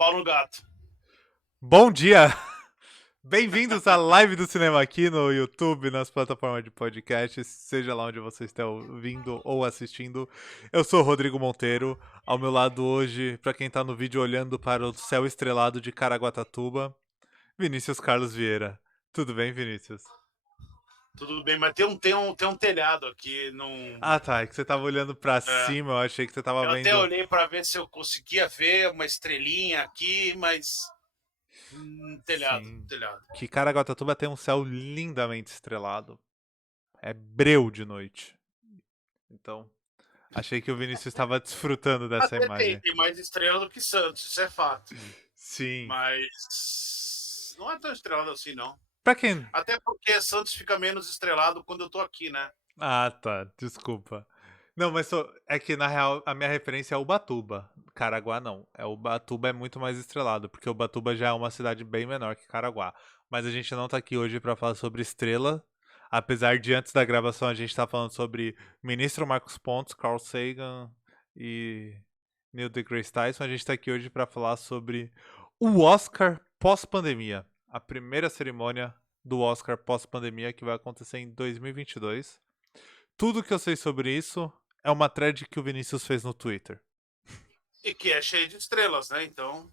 Pau no gato. Bom dia! Bem-vindos à live do cinema aqui no YouTube, nas plataformas de podcast, seja lá onde você está ouvindo ou assistindo. Eu sou o Rodrigo Monteiro, ao meu lado hoje, para quem está no vídeo olhando para o céu estrelado de Caraguatatuba, Vinícius Carlos Vieira. Tudo bem, Vinícius? Tudo bem, mas tem um telhado aqui. Ah, tá, é que você estava olhando para É, cima, eu achei que você estava eu até vendo. olhei para ver se eu conseguia ver uma estrelinha aqui, mas telhado, Sim, telhado. que Caraguatatuba tem um céu lindamente estrelado. É breu de noite. Então, achei que o Vinícius estava desfrutando dessa Até tem, imagem. tem mais estrela do que Santos, isso é fato. Sim. Mas não é tão estrelado assim, não. Pra quem. Até porque Santos fica menos estrelado quando eu tô aqui, né? Ah, tá. Desculpa. Não, mas é que na real a minha referência é Ubatuba. Caraguá não. Ubatuba é muito mais estrelado, porque Ubatuba já é uma cidade bem menor que Caraguá. Mas a gente não tá aqui hoje pra falar sobre estrela. Apesar de antes da gravação a gente tá falando sobre ministro Marcos Pontes, Carl Sagan e Neil deGrasse Tyson, a gente tá aqui hoje pra falar sobre o Oscar pós-pandemia. A primeira cerimônia do Oscar pós-pandemia que vai acontecer em 2022. Tudo que eu sei sobre isso é uma thread que o Vinícius fez no Twitter. E que é cheio de estrelas, né? Então.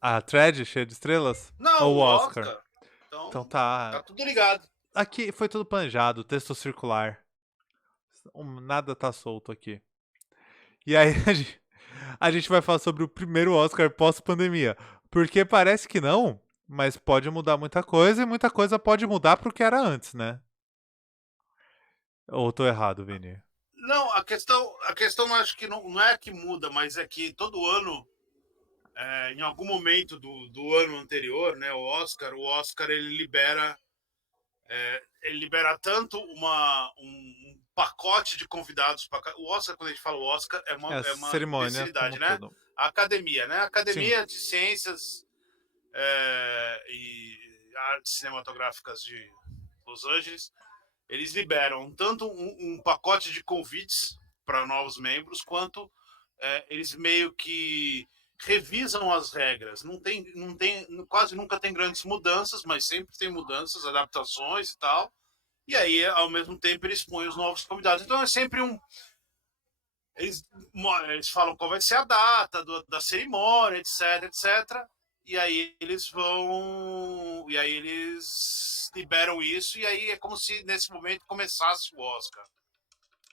A thread cheia de estrelas? Não, Ou o o Oscar? Oscar. Então Então, tá. tá tudo ligado. Aqui foi tudo planejado, texto circular. Nada tá solto aqui. E aí a gente vai falar sobre o primeiro Oscar pós-pandemia. Porque parece que não, mas pode mudar muita coisa e muita coisa pode mudar pro que era antes, né? Ou tô errado, Vini? Não, a questão acho que não é que muda, mas é que todo ano, em algum momento do ano anterior, né, o Oscar ele libera tanto um pacote de convidados para o Oscar. Quando a gente fala o Oscar, é É uma, a é uma cerimônia como um imbecilidade, né? todo. A academia, né? A Sim, Academia de Ciências e Artes Cinematográficas de Los Angeles. Eles liberam tanto um pacote de convites para novos membros, quanto eles meio que revisam as regras. Não tem, quase nunca tem grandes mudanças, mas sempre tem mudanças, adaptações e tal. E aí, ao mesmo tempo, eles põem os novos convidados. Então é sempre um. Eles falam qual vai ser a data da cerimônia, etc, etc. E aí eles vão. E aí eles liberam isso, e aí é como se nesse momento começasse o Oscar.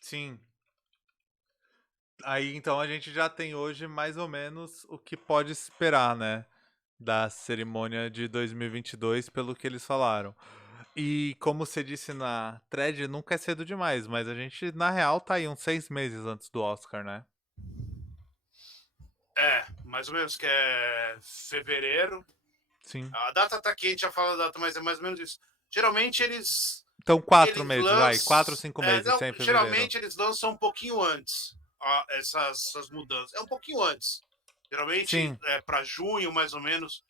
sim. Aí então a gente já tem hoje mais ou menos o que pode esperar, né? Da cerimônia de 2022, pelo que eles falaram. E como você disse na thread, nunca é cedo demais, mas a gente, na real, tá aí uns 6 meses antes do Oscar, né? Mais ou menos, que é fevereiro. Sim. A data tá quente, já fala a data, mas é mais ou menos isso. Geralmente Então, 4 meses, vai. Quatro, lançam. 5 meses, Não, tem em fevereiro. geralmente eles lançam um pouquinho antes, essas mudanças. É um pouquinho antes. Geralmente Sim, é para junho, mais ou menos.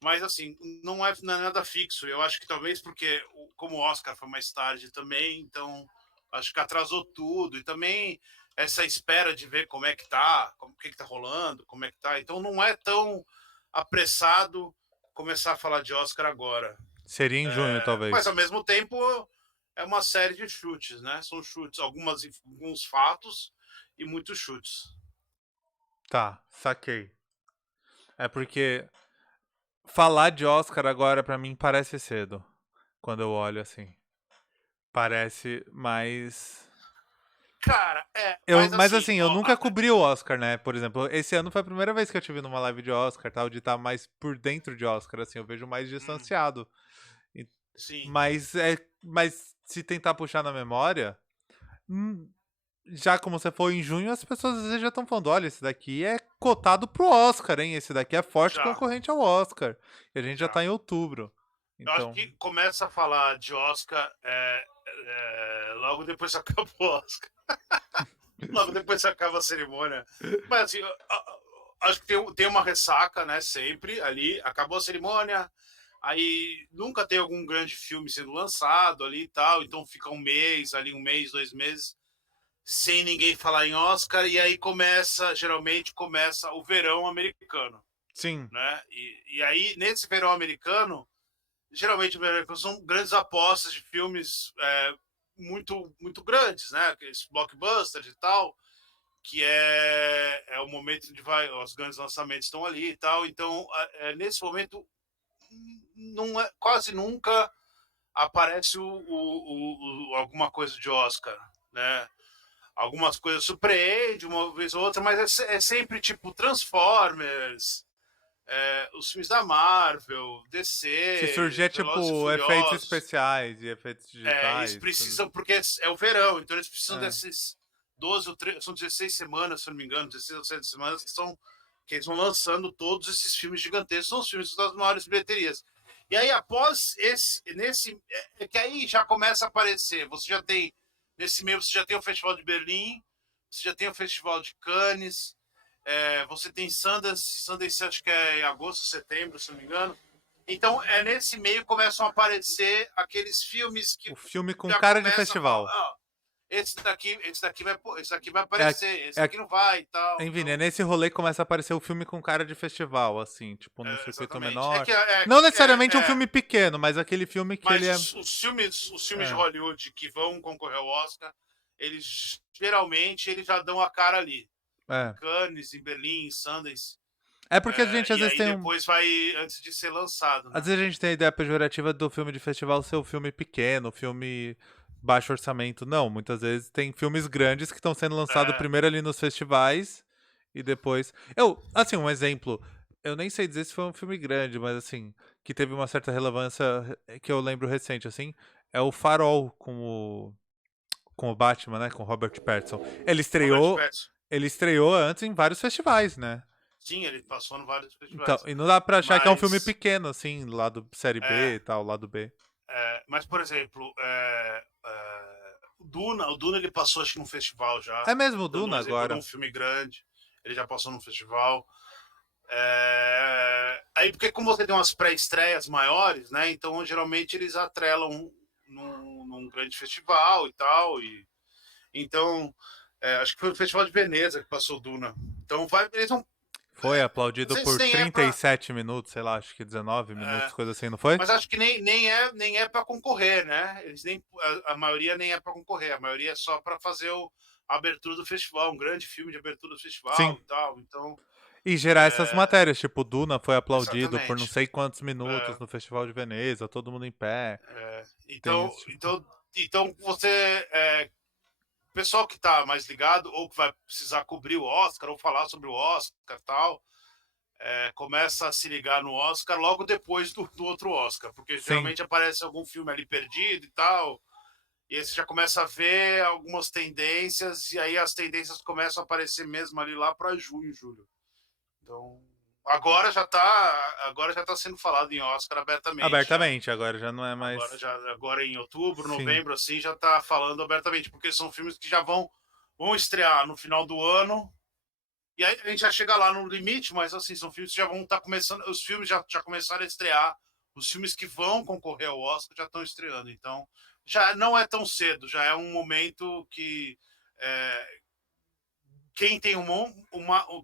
Mas assim, não é nada fixo. Eu acho que talvez porque, como o Oscar foi mais tarde também, então acho que atrasou tudo. E também essa espera de ver como é que tá, o que tá rolando, como é que tá. Então não é tão apressado começar a falar de Oscar agora. seria em junho, Mas ao talvez. mesmo tempo é uma série de chutes, né? São chutes, alguns fatos e muitos chutes. Tá, saquei. É porque falar de Oscar agora pra mim parece cedo, quando eu olho assim. Parece mais. Cara, Eu, mas mas assim, assim, eu ó, nunca cobri o Oscar, né? Por exemplo, esse ano foi a primeira vez que eu tive numa live de Oscar, tal, de estar mais por dentro de Oscar, assim, eu vejo mais hum, distanciado. E- sim, mas se tentar puxar na memória, hum, já como você foi em junho, as pessoas às vezes já estão falando, olha, esse daqui é cotado pro Oscar, hein? Esse daqui é forte já, concorrente ao Oscar. E a gente já já. tá em outubro. Eu acho Então, que começa a falar de Oscar logo depois que acaba o Oscar. Logo depois que acaba a cerimônia. Mas assim, acho que tem uma ressaca, né? Sempre ali. Acabou a cerimônia, aí nunca tem algum grande filme sendo lançado ali e tal. Então fica um mês, ali, um mês, 2 meses, sem ninguém falar em Oscar. E aí geralmente começa o verão americano. Sim. né? E aí, nesse verão americano, geralmente o verão americano são grandes apostas de filmes muito grandes, né? Aqueles blockbusters e tal, que é o momento onde os grandes lançamentos estão ali e tal. Então, nesse momento, não quase nunca aparece alguma coisa de Oscar, né? Algumas coisas surpreende uma vez ou outra, mas é sempre tipo Transformers, os filmes da Marvel, Se DC, surgir é Velozes e tipo efeitos Furiosos. especiais e efeitos Eles digitais. precisam, porque é o verão, então eles precisam É. desses 12 ou 13, são 16 semanas, se não me engano, 16 ou 17 semanas que eles vão lançando todos esses filmes gigantescos, são os filmes das maiores bilheterias. E aí, após que aí já começa a aparecer. Você já tem, nesse meio, você já tem o Festival de Berlim, você já tem o Festival de Cannes, você tem Sundance acho que é em agosto, setembro, se não me engano. Então, nesse meio começam a aparecer aqueles filmes que O filme com já cara de começa a falar, festival. esse daqui vai É, aparecer, esse é, daqui não vai e tal. enfim, né? Então, Nesse rolê começa a aparecer o filme com cara de festival, assim, tipo, num circuito exatamente. É menor. que, é, Não é, necessariamente um é, filme pequeno, mas aquele filme que ele mas é. os filmes de É, Hollywood que vão concorrer ao Oscar, eles geralmente eles já dão a cara ali. Em é. Cannes, em Berlim, em Sundance. É porque a gente às E vezes aí tem um. depois vai antes de ser lançado, Às né? vezes a gente tem a ideia pejorativa do filme de festival ser o filme pequeno, o filme baixo orçamento. Não, muitas vezes tem filmes grandes que estão sendo lançados É, primeiro ali nos festivais e depois. Assim, um exemplo. Eu nem sei dizer se foi um filme grande, mas assim, que teve uma certa relevância que eu lembro recente, assim, é o Farol com o Batman, né? Com o Robert Pattinson. Ele Robert estreou. Pattinson. Ele estreou antes em vários festivais, né? Sim, ele passou em vários Então, festivais. e não dá pra achar que é um filme Mas, pequeno, assim, lá do série B é, e tal, lado B. mas por exemplo, o Duna ele passou acho que num festival já, É mesmo o dando um Duna exemplo de agora. um filme grande. Ele já passou num festival. Aí, porque como você tem umas pré-estreias maiores, né? Então, geralmente, eles atrelam num grande festival e tal. Então, acho que foi o Festival de Veneza que passou o Duna. Então, eles vão. Foi Às aplaudido vezes por nem é pra. 37 minutos, sei lá, acho que 19 minutos, É, coisa assim, não foi? mas acho que nem é para concorrer, né? Eles nem, a maioria nem é para concorrer, a maioria é só para fazer a abertura do festival, um grande filme de abertura do Sim. festival e tal. Então, E gerar essas matérias, tipo, Duna foi aplaudido por não exatamente. sei quantos minutos É, no Festival de Veneza, todo mundo em pé. Tem então, esse tipo. então você, o pessoal que está mais ligado ou que vai precisar cobrir o Oscar ou falar sobre o Oscar e tal, começa a se ligar no Oscar logo depois do outro Oscar, porque Sim. geralmente aparece algum filme ali perdido e tal, e aí você já começa a ver algumas tendências, e aí as tendências começam a aparecer mesmo ali lá para junho, julho. Então, agora já tá sendo falado em Oscar abertamente já. Abertamente, agora já não é mais. Agora em outubro, Sim. novembro, assim, já tá falando abertamente, porque são filmes que já vão estrear no final do ano. E aí a gente já chega lá no limite, mas assim, são filmes que já vão estar começando. Os filmes já começaram a estrear. Os filmes que vão concorrer ao Oscar já estão estreando. Então, já não é tão cedo, já é um momento que quem tem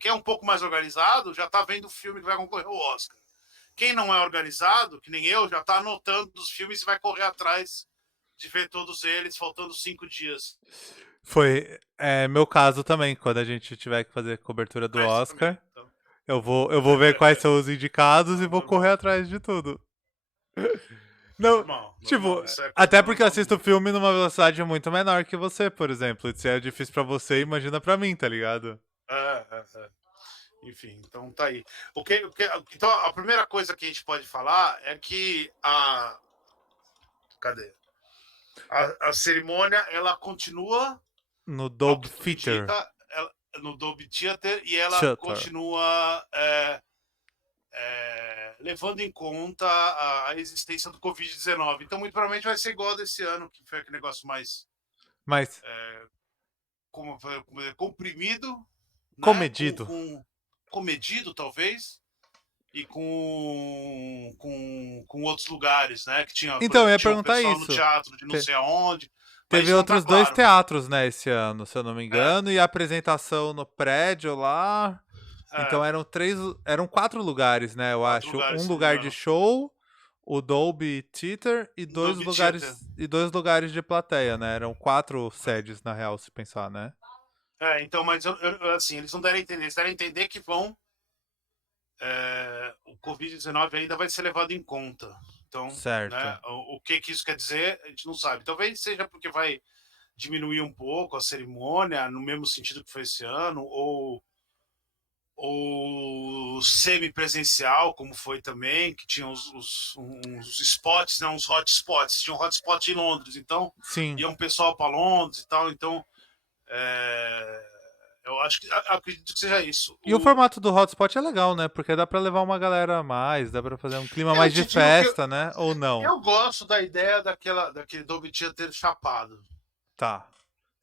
quem é um pouco mais organizado já está vendo o filme que vai concorrer ao Oscar. Quem não é organizado, que nem eu, já está anotando os filmes e vai correr atrás de ver todos eles, faltando 5 dias. Foi meu caso também, quando a gente tiver que fazer cobertura do Isso Oscar. também. Então, Eu vou ver quais são os indicados e não, vou correr normal. atrás de tudo. Não, Normal, tipo, normal. Isso é até coisa porque eu normal. assisto filme numa velocidade muito menor que você, por exemplo. Se é difícil pra você, imagina pra mim, tá ligado? É. Enfim, então tá aí. Então, a primeira coisa que a gente pode falar é que Cadê? A cerimônia, ela continua, No ao Dolby que tudo Theater. indica, no Dolby Theater, e ela Shutter. continua levando em conta a existência do Covid-19. Então, muito provavelmente vai ser igual desse ano, que foi aquele negócio mais Mas, comprimido, né? comedido. Comedido, talvez, e com outros lugares, né? Que tinha, por Então, eu exemplo, ia tinha um perguntar pessoal no isso. teatro de não Te- sei aonde, mas Teve isso não está outros dois claro. teatros, né, esse ano, se eu não me É, engano, e a apresentação no prédio lá. Então eram 4 lugares, né, eu 4 lugares, acho. Um se não me lugar de engano. show, o Dolby Theater e dois Dolby Theater. lugares e 2 lugares de plateia, né? Eram 4 sedes na real, se pensar, né? Então, mas assim, eles não deram a entender, eles deram a entender que vão. O Covid-19 ainda vai ser levado em conta. Então, né, Certo. o que isso quer dizer, a gente não sabe. Talvez seja porque vai diminuir um pouco a cerimônia, no mesmo sentido que foi esse ano, ou semi-presencial, como foi também, que tinha uns spots, né, uns hotspots. Tinha um hotspot em Londres, então Sim. ia um pessoal para Londres e tal. Então, eu acho que acredito que seja isso. E o formato do hotspot é legal, né? Porque dá pra levar uma galera a mais, dá pra fazer um clima Eu mais de te digo que festa, né? Ou não? eu gosto da ideia daquele Dolby Theater chapado. Tá.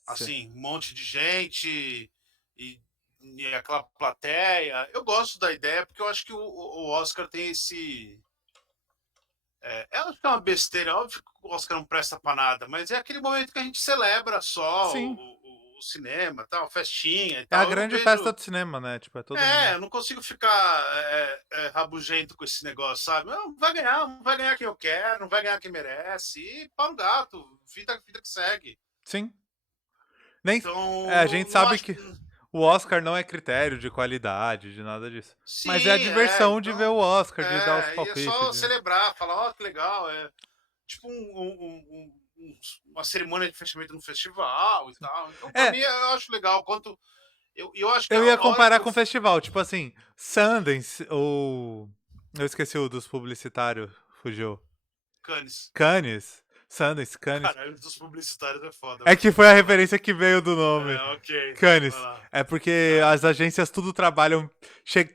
Assim, um monte de gente e, e aquela plateia. Eu gosto da ideia porque eu acho que o Oscar tem esse. Eu acho que é uma besteira, óbvio que o Oscar não presta pra nada, mas é aquele momento que a gente celebra só Sim. o cinema, tal, festinha e É a tal. Eu não grande festa vejo. do cinema, né? Tipo, é todo mundo. Eu não consigo ficar rabugento com esse negócio, sabe? Não vai ganhar quem eu quero, não vai ganhar quem merece. E para o gato, vida que segue. Sim. Nem... Então, É, a gente não sabe acho. que o Oscar não é critério de qualidade, de nada disso. Mas é a Sim, diversão de ver o então. Oscar, de dar os E é palpites. só celebrar, falar, ó, que legal. É tipo uma cerimônia de fechamento no festival e tal. Então, para mim, É, eu acho legal. Quanto. Eu acho que eu a ia hora que comparar eu. com o festival, tipo assim, Sundance, ou. Eu esqueci o dos publicitários, fugiu. Cannes. Cannes? Sundance, Cannes. Caralho, dos publicitários é foda, É vai. que foi a Vai lá. referência que veio do nome. Ok. Vai Cannes. lá. É porque Ah, as agências tudo trabalham.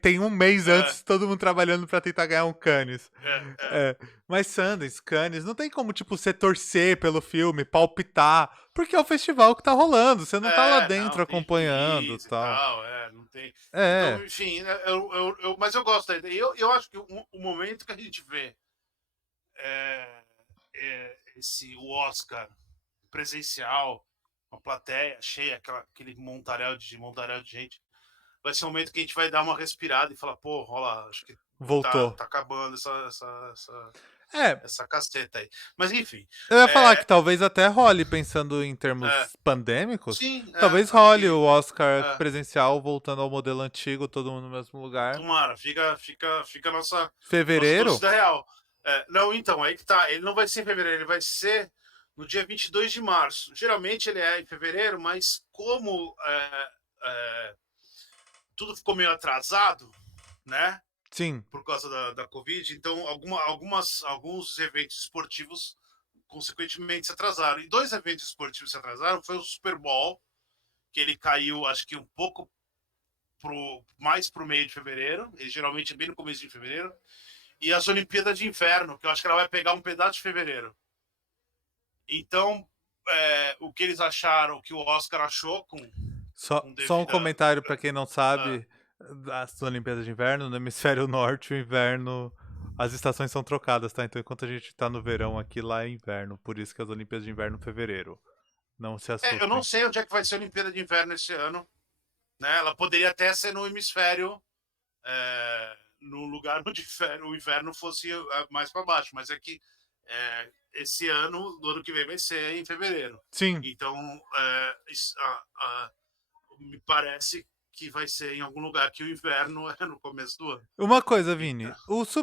Tem um mês é, antes, todo mundo trabalhando pra tentar ganhar um Cannes. é. É. Mas Sundance, Cannes, não tem como, tipo, você torcer pelo filme, palpitar, porque é o festival que tá rolando. Você não tá lá Não, dentro tem acompanhando e juiz e tal. tal, não tem. Então, É, enfim, né, mas eu gosto da ideia. Eu acho que o momento que a gente vê é, o Oscar presencial, uma plateia cheia, aquele montaréu de gente, vai ser um momento que a gente vai dar uma respirada e falar, pô, rola, acho que voltou. tá acabando essa, É, essa caceta aí. Mas enfim, eu ia falar que é, talvez até role, pensando em é, termos pandêmicos, sim, talvez acho role que o Oscar é, presencial voltando ao modelo antigo, todo mundo no mesmo lugar. tomara, fica a nossa Fevereiro? torcida real. Não, então, aí que tá. Ele não vai ser em fevereiro, ele vai ser no dia 22 de março. Geralmente ele é em fevereiro, mas como tudo ficou meio atrasado, né? Sim. Por causa da Covid, então alguns eventos esportivos consequentemente se atrasaram. E dois eventos esportivos se atrasaram, foi o Super Bowl, que ele caiu, acho que um pouco mais pro meio de fevereiro, ele geralmente é bem no começo de fevereiro, e as Olimpíadas de Inverno, que eu acho que ela vai pegar um pedaço de fevereiro. Então, o que eles acharam, o que o Oscar achou com Só um devida. comentário pra quem não Uh, sabe das Olimpíadas de Inverno, no hemisfério norte, o inverno, as estações são trocadas, tá? Então enquanto a gente tá no verão aqui, lá é inverno, por isso que as Olimpíadas de Inverno em fevereiro. Não se eu não assustem. sei onde é que vai ser a Olimpíada de Inverno esse ano. Né? Ela poderia até ser no hemisfério, no lugar onde o inverno fosse mais para baixo, mas é que esse ano, do ano que vem, vai ser em fevereiro. Sim, Então, me parece que vai ser em algum lugar que o inverno é no começo do ano. uma coisa, Então, Vini.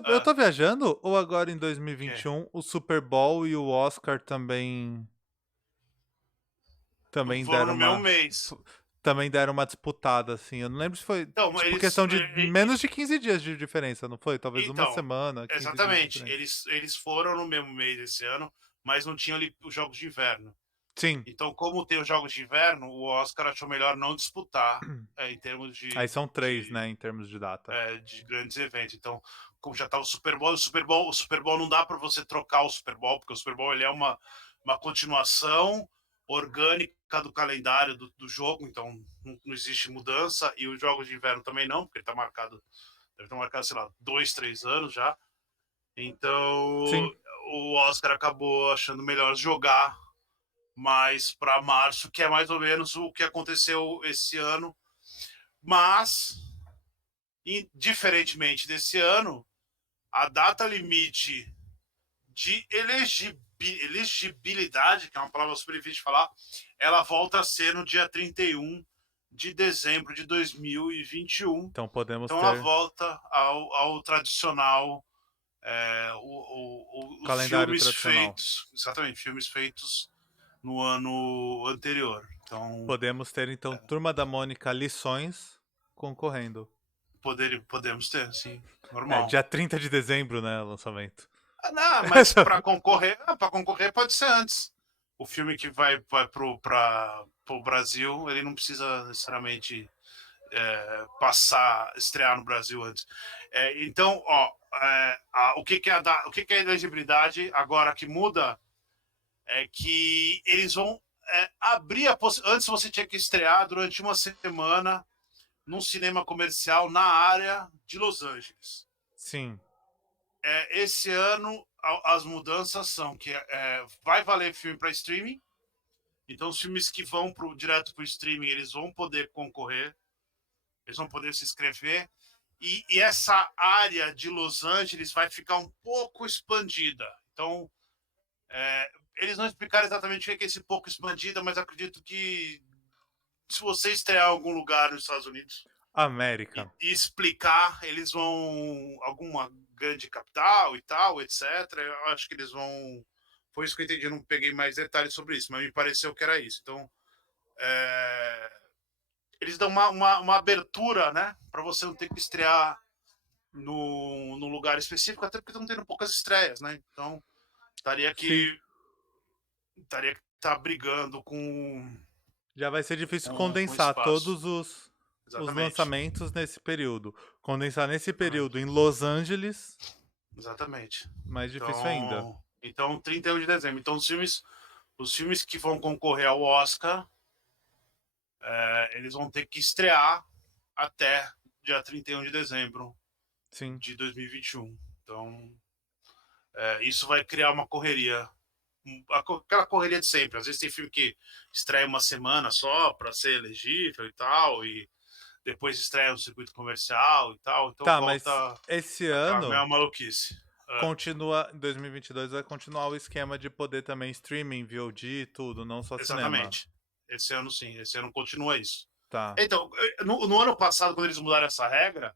Eu tô viajando ou agora em que 2021 o Super Bowl e o Oscar também foram deram no mesmo uma mês. também deram uma disputada assim. Eu não lembro se foi Então, tipo eles. questão de menos de 15 dias de diferença, não foi? Talvez uma Então, semana, 15 dias de exatamente. diferença. Eles foram no mesmo mês esse ano, mas não tinham ali os jogos de inverno. Sim. Então, como tem os jogos de inverno, o Oscar achou melhor não disputar em termos Aí são três, né, em termos de data. de grandes eventos. Então, como já tá o Super Bowl não dá para você trocar o Super Bowl, porque o Super Bowl ele é uma continuação orgânica do calendário do jogo, então não existe mudança, e os jogos de inverno também não, porque ele tá marcado, deve estar marcado, sei lá, 2, 3 anos já. Então, Sim. o Oscar acabou achando melhor jogar mais para março, que é mais ou menos o que aconteceu esse ano. Mas E, diferentemente desse ano, a data limite de elegibilidade, que é uma palavra super difícil de falar, ela volta a ser no dia 31 de dezembro de 2021. Então podemos Então ela ter volta ao tradicional, os calendário filmes tradicional. feitos, exatamente, filmes feitos no ano anterior. Então, Podemos ter, então, Turma da Mônica Lições concorrendo. podemos ter, sim, É, normal. dia 30 de dezembro, né, o lançamento. Não, mas para concorrer pode ser antes. O filme que vai pro Brasil, ele não precisa necessariamente estrear no Brasil antes. Então, ó, o que é a elegibilidade agora que muda é que eles vão abrir a possibilidade. Antes você tinha que estrear durante uma semana num cinema comercial na área de Los Angeles. Sim, Esse ano as mudanças são que vai valer filme para streaming, então os filmes que vão direto para o streaming eles vão poder concorrer, eles vão poder se inscrever, e essa área de Los Angeles vai ficar um pouco expandida. Então, eles não explicaram exatamente o que é esse pouco expandida, mas acredito que se você estrear em algum lugar nos Estados Unidos América. e explicar, eles vão alguma grande capital e tal, etc. Eu acho que eles vão. Foi isso que eu entendi, eu não peguei mais detalhes sobre isso, mas me pareceu que era isso. Então, eles dão uma abertura, né, para você não ter que estrear no lugar específico, até porque estão tendo poucas estreias, né? Então, estaria Sim. que estaria que tá brigando com Já vai ser difícil com condensar espaço. todos os Exatamente. lançamentos nesse período. Condensar nesse período Exatamente. em Los Angeles, Exatamente. mais difícil ainda. Então 31 de dezembro. Então os filmes que vão concorrer ao Oscar, eles vão ter que estrear até dia 31 de dezembro Sim. de 2021. Então, isso vai criar uma correria. Aquela correria de sempre. Às vezes tem filme que estreia uma semana só para ser elegível e tal, e depois estreia no circuito comercial e tal. Então Tá, mas volta esse aquela ano mesma maluquice. continua, em 2022 vai continuar o esquema de poder também streaming, VOD e tudo, não só cinema. Exatamente. Esse ano sim, esse ano continua isso. Tá. Então, no ano passado, quando eles mudaram essa regra,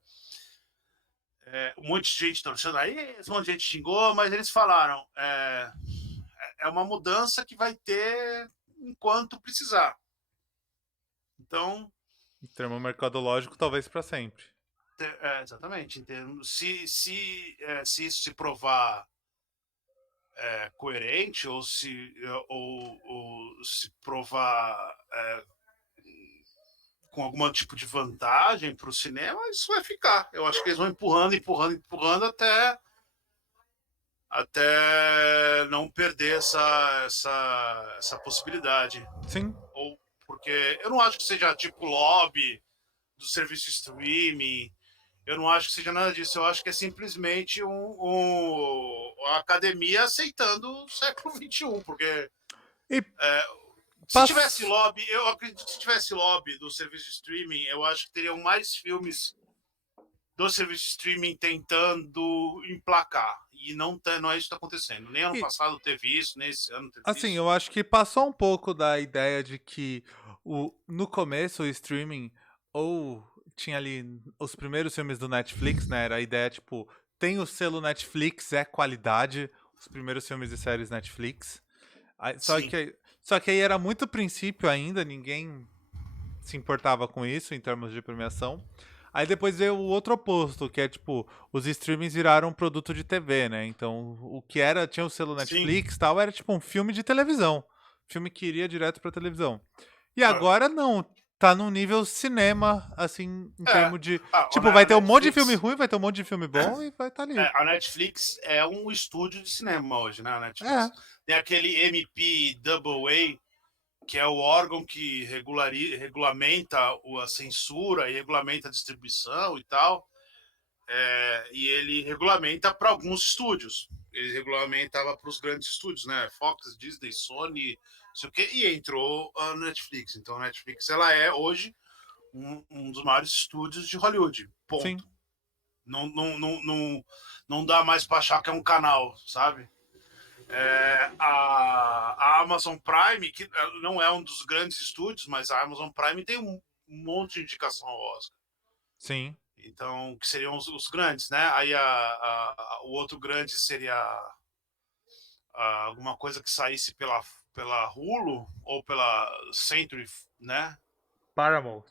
um monte de gente torcendo aí, um monte de gente xingou, mas eles falaram: é uma mudança que vai ter enquanto precisar. Então, Em termo mercadológico, talvez para sempre. exatamente. Se isso se provar coerente ou se provar com algum tipo de vantagem para o cinema, isso vai ficar. Eu acho que eles vão empurrando, empurrando, empurrando até não perder essa possibilidade. Sim. Ou porque eu não acho que seja tipo lobby do serviço de streaming. Eu não acho que seja nada disso. Eu acho que é simplesmente a academia aceitando o século XXI, porque E se tivesse pass... lobby, eu acredito que se tivesse lobby do serviço de streaming, eu acho que teriam mais filmes do serviço de streaming tentando emplacar. E não é isso que está acontecendo. Nem ano e passado teve isso, nem esse ano teve assim, isso. eu acho que passou um pouco da ideia de que no começo o streaming ou tinha ali os primeiros filmes do Netflix, né? Era a ideia tipo, tem o selo Netflix, é qualidade, os primeiros filmes e séries Netflix. Aí- Só Sim, que, só que aí era muito princípio ainda, ninguém se importava com isso em termos de premiação. Aí depois veio o outro oposto, que é tipo, os streamings viraram um produto de TV, né? Então, o que era, tinha o selo sim. Netflix e tal, era tipo um filme de televisão. Filme que iria direto pra televisão. E Ah, agora não, tá num nível cinema, assim, em É, termos de. a Tipo, vai ter um monte de filme Netflix. ruim, vai ter um monte de filme bom e vai estar tá ali. A Netflix é um estúdio de cinema hoje, né? A É, Netflix. Tem aquele MPAA, que é o órgão que regulamenta a censura e regulamenta a distribuição e tal. E ele regulamenta para alguns estúdios. Ele regulamentava para os grandes estúdios, né? Fox, Disney, Sony, não sei o quê, e entrou a Netflix. Então a Netflix ela é hoje um dos maiores estúdios de Hollywood. sim. Ponto. Não dá mais para achar que é um canal, sabe? A Amazon Prime, que não é um dos grandes estúdios, mas a Amazon Prime tem um monte de indicação ao Oscar. Sim. Então, que seriam os grandes, né? Aí o outro grande seria alguma coisa que saísse pela Hulu ou pela Century, né? Paramount.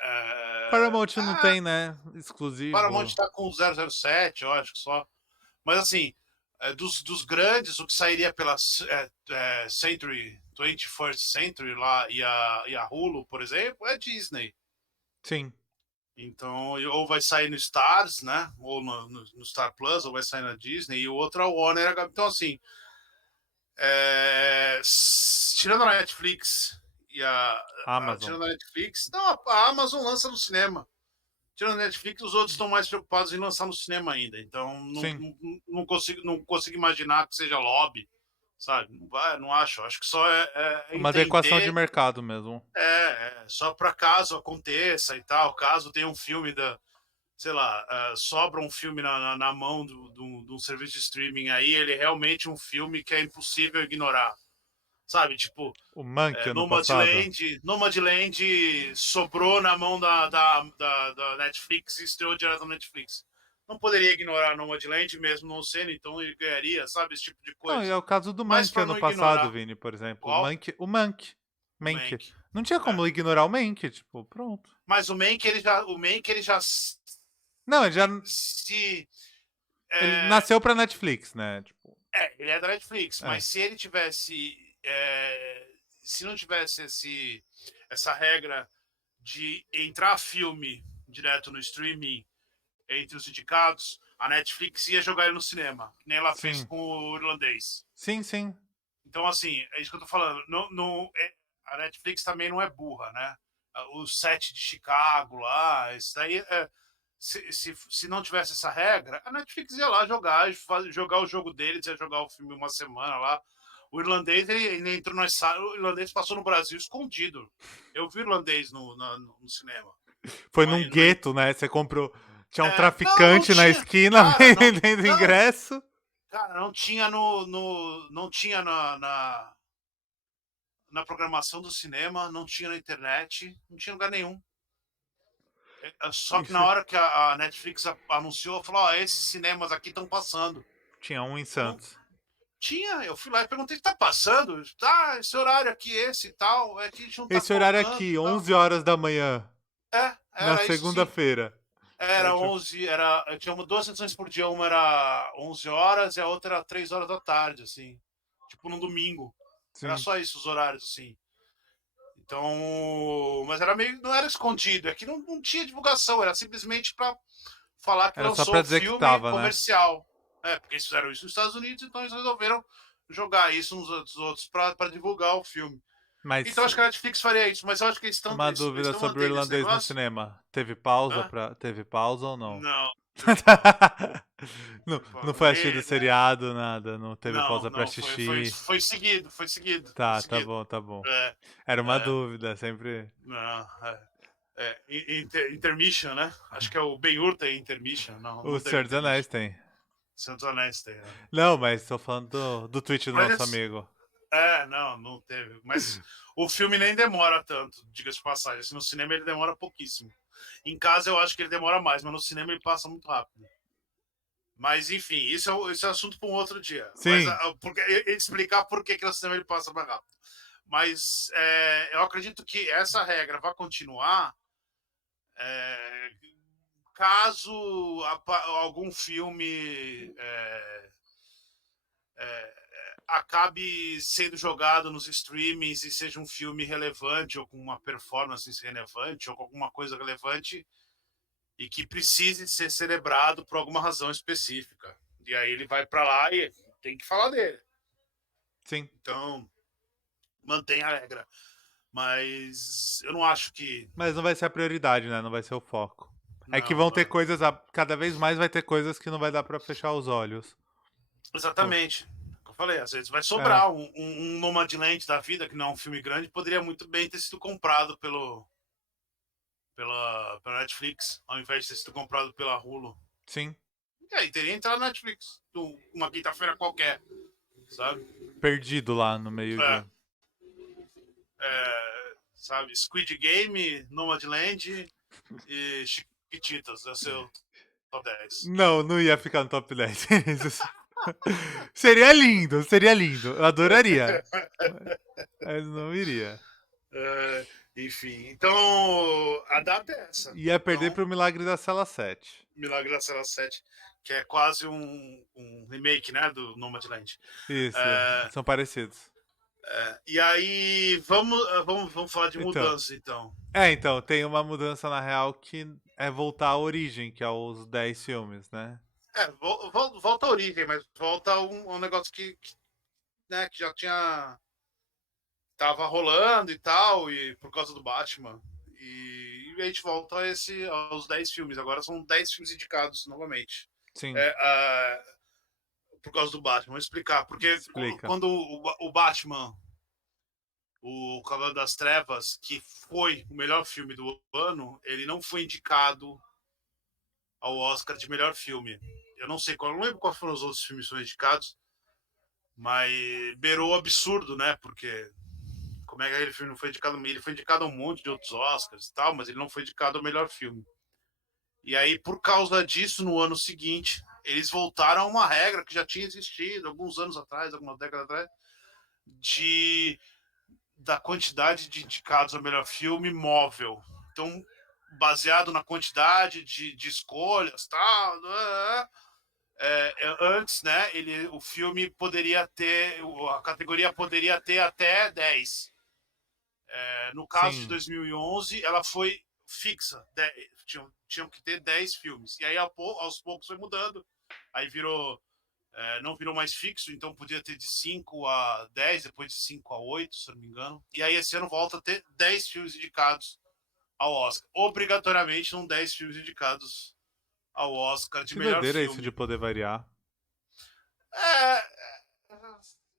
É, Paramount não tem, né? Paramount Exclusivo. está com 007, eu acho que só. Mas assim, dos grandes, o que sairia pela Century, 21st Century lá e a Hulu, por exemplo, é Disney. Sim. Então, ou vai sair no Stars, né? Ou no Star Plus, ou vai sair na Disney, e o outro é o Warner. Então, assim, tirando a Netflix Amazon. tirando a Netflix, não, a Amazon lança no cinema. Tirando a Netflix, os outros estão mais preocupados em lançar no cinema ainda. Então, Sim. não consigo imaginar que seja lobby, sabe? Não acho. Acho que só é Uma adequação de entender, mercado mesmo. só para caso aconteça e tal, caso tenha um filme sei lá, sobra um filme na mão de um serviço de streaming aí, ele é realmente um filme que é impossível ignorar. Sabe, tipo, O Monkey ano passado. Nomadland sobrou na mão da Netflix e estreou direto na Netflix. Não poderia ignorar Nomadland mesmo não sendo, então ele ganharia, sabe, esse tipo de Não, e coisa. é o caso do Mas Monkey para ano não passado, ignorar, Vini, por exemplo. qual? O Monkey. O Mank. Mank. Não tinha É. como ignorar o Mank, tipo, pronto. Mas o Mank ele já Não, ele já. se Ele é, nasceu pra Netflix, né? Tipo, ele é da Netflix, é. mas se não tivesse essa regra de entrar filme direto no streaming entre os indicados, a Netflix ia jogar ele no cinema, que nem ela fez Sim. com o irlandês. Sim, sim. Então, assim, é isso que eu tô falando. A Netflix também não é burra, né? O set de Chicago lá, isso daí se não tivesse essa regra, a Netflix ia lá jogar o jogo deles, ia jogar o filme uma semana lá. O irlandês, ele entrou nas salas, o irlandês passou no Brasil escondido. Eu vi o irlandês no cinema. Foi Não, num não, gueto, né? Você comprou. Tinha um não traficante na tinha. esquina Cara, não, vendendo não, ingresso. cara, não tinha não tinha na programação do cinema, não tinha na internet, não tinha lugar nenhum. Só que na Isso. hora que a Netflix anunciou, falou: Ó, esses cinemas aqui estão passando. Tinha um em Não Santos. tinha, eu fui lá e perguntei: tá passando? Tá, esse horário aqui, esse e tal, é que a gente não tá Esse horário colocando aqui, e tal. 11 horas da manhã, na Era isso sim. segunda-feira. É, Era tipo, 11, eu tinha duas sessões por dia, uma era 11 horas e a outra era 3 horas da tarde, assim. Tipo, no domingo. Era sim. só isso os horários, assim. Então, mas era meio, não era escondido, é que não tinha divulgação, era simplesmente para falar que Era só pra lançou o dizer que filme tava, né? comercial. Porque eles fizeram isso nos Estados Unidos, então eles resolveram jogar isso nos outros para divulgar o filme. Então Mas acho que a Netflix faria isso, mas eu acho que uma eles dúvida estão sobre o mantendo esse irlandês no negócio. cinema. Hã? Teve pausa ou não? Não, teve pausa. Não, Teve não pausa. foi assistir do seriado, nada. Não teve Não, pausa pra não, assistir. foi seguido, foi seguido, foi Tá, tá seguido. bom, tá bom. É, Era uma é, dúvida, sempre. não, intermission, né? Acho que é o Ben-Hur tem intermission, O não teve Senhor dos Anéis intermission. tem. Senhor dos Anéis tem, né? Não, mas tô falando do tweet do nosso Mas, amigo. não teve. Mas o filme nem demora tanto, diga-se de passagem. Assim, no cinema ele demora pouquíssimo. Em casa eu acho que ele demora mais, mas no cinema ele passa muito rápido. Mas, enfim, isso é assunto para um outro dia. Mas Sim, explicar por que no cinema ele passa mais rápido. Mas eu acredito que essa regra vai continuar é, caso algum filme acabe sendo jogado nos streamings e seja um filme relevante ou com uma performance relevante ou com alguma coisa relevante e que precise ser celebrado por alguma razão específica. E aí ele vai para lá e tem que falar dele. sim. Então, mantém a regra. Mas eu não acho que. Mas não vai ser a prioridade, né? Não vai ser o foco. É que Não, vão não ter vai. coisas, cada vez mais vai ter coisas que não vai dar pra fechar os olhos. Pô, Exatamente. Como eu falei, às vezes vai é, sobrar um Nomadland da vida, que não é um filme grande, poderia muito bem ter sido comprado pela Netflix, ao invés de ter sido comprado pela Hulu. Sim. E aí teria entrado na Netflix, uma quinta-feira qualquer, sabe? Perdido lá no meio É, de. sabe? Squid Game, Nomadland e Chiquititas, é seu top 10. Não, não ia ficar no top 10. Seria lindo, seria lindo. Eu adoraria. Mas não iria. Enfim, então a data é essa. Ia perder Então, pro Milagre da Cela 7. Milagre da Cela 7, que é quase um remake, né, do Nomadland. Isso, É, são parecidos. e aí, vamos falar de Então, mudança, então. então, tem uma mudança na real que é voltar à origem, que é os 10 filmes, né? Volta à origem, mas volta a um negócio né, que já tinha. Tava rolando e tal, e por causa do Batman. E a gente volta aos 10 filmes. Agora são 10 filmes indicados novamente. Sim, É, por causa do Batman. Vou explicar. Porque explica. quando o Batman, o Cavaleiro das Trevas, que foi o melhor filme do ano, ele não foi indicado ao Oscar de melhor filme. Eu não sei qual, não lembro quais foram os outros filmes que foram indicados, mas beirou o absurdo, né? Porque como é que aquele filme não foi indicado? Ele foi indicado a um monte de outros Oscars e tal, mas ele não foi indicado ao melhor filme. E aí, por causa disso, no ano seguinte, eles voltaram a uma regra que já tinha existido alguns anos atrás, algumas décadas atrás, de da quantidade de indicados ao melhor filme móvel. Então, baseado na quantidade de escolhas, tal, antes, né, o filme poderia ter, a categoria poderia ter até 10. No caso de Sim, 2011, ela foi fixa. Tinham que ter 10 filmes. E aí, aos poucos, foi mudando. Aí não virou mais fixo, então podia ter de 5 a 10, depois de 5 a 8, se eu não me engano. E aí, esse ano volta a ter 10 filmes indicados ao Oscar. Obrigatoriamente, são 10 filmes indicados ao Oscar de que melhor doideira isso de filme. poder variar. É,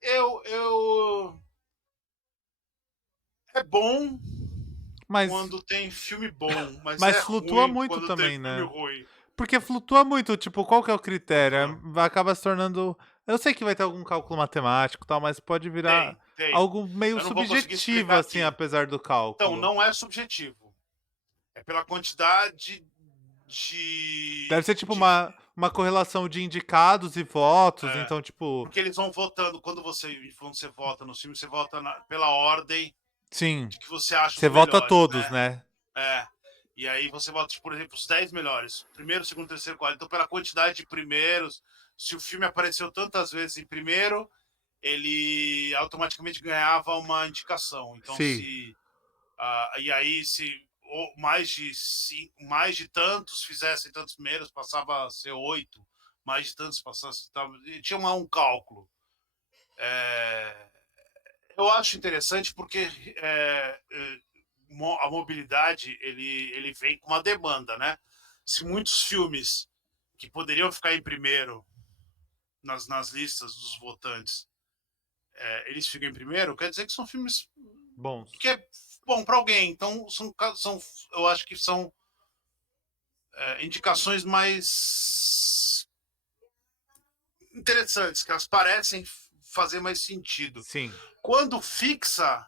eu. É bom Mas, quando tem filme bom, mas é mas flutua ruim muito quando tem também, filme né? ruim. Porque flutua muito, tipo, qual que é o critério? Flutua. Acaba se tornando. Eu sei que vai ter algum cálculo matemático e tal, mas pode virar Tem. algo meio Eu não vou conseguir subjetivo, explicar assim, aqui. apesar do Então, cálculo. não é subjetivo. É pela quantidade de. Deve ser tipo de uma correlação de indicados e votos, é, então, tipo. porque eles vão votando. Quando você vota no filme, você vota pela ordem Sim, de que você acha os você vota melhores, todos, né? né? É. E aí você vota, por exemplo, os 10 melhores. Primeiro, segundo, terceiro, quarto. Então, pela quantidade de primeiros, se o filme apareceu tantas vezes em primeiro, ele automaticamente ganhava uma indicação. Então, Sim. se. E aí, se mais de tantos fizessem tantos primeiros, passava a ser 8. Mais de tantos passasse. Tinha um cálculo. É, eu acho interessante porque a mobilidade ele vem com uma demanda, né? Se muitos filmes que poderiam ficar em primeiro nas listas dos votantes, eles ficam em primeiro, quer dizer que são filmes Bons. que é bom para alguém. Então, eu acho que são indicações mais interessantes, que elas parecem fazer mais sentido. Sim. Quando fixa,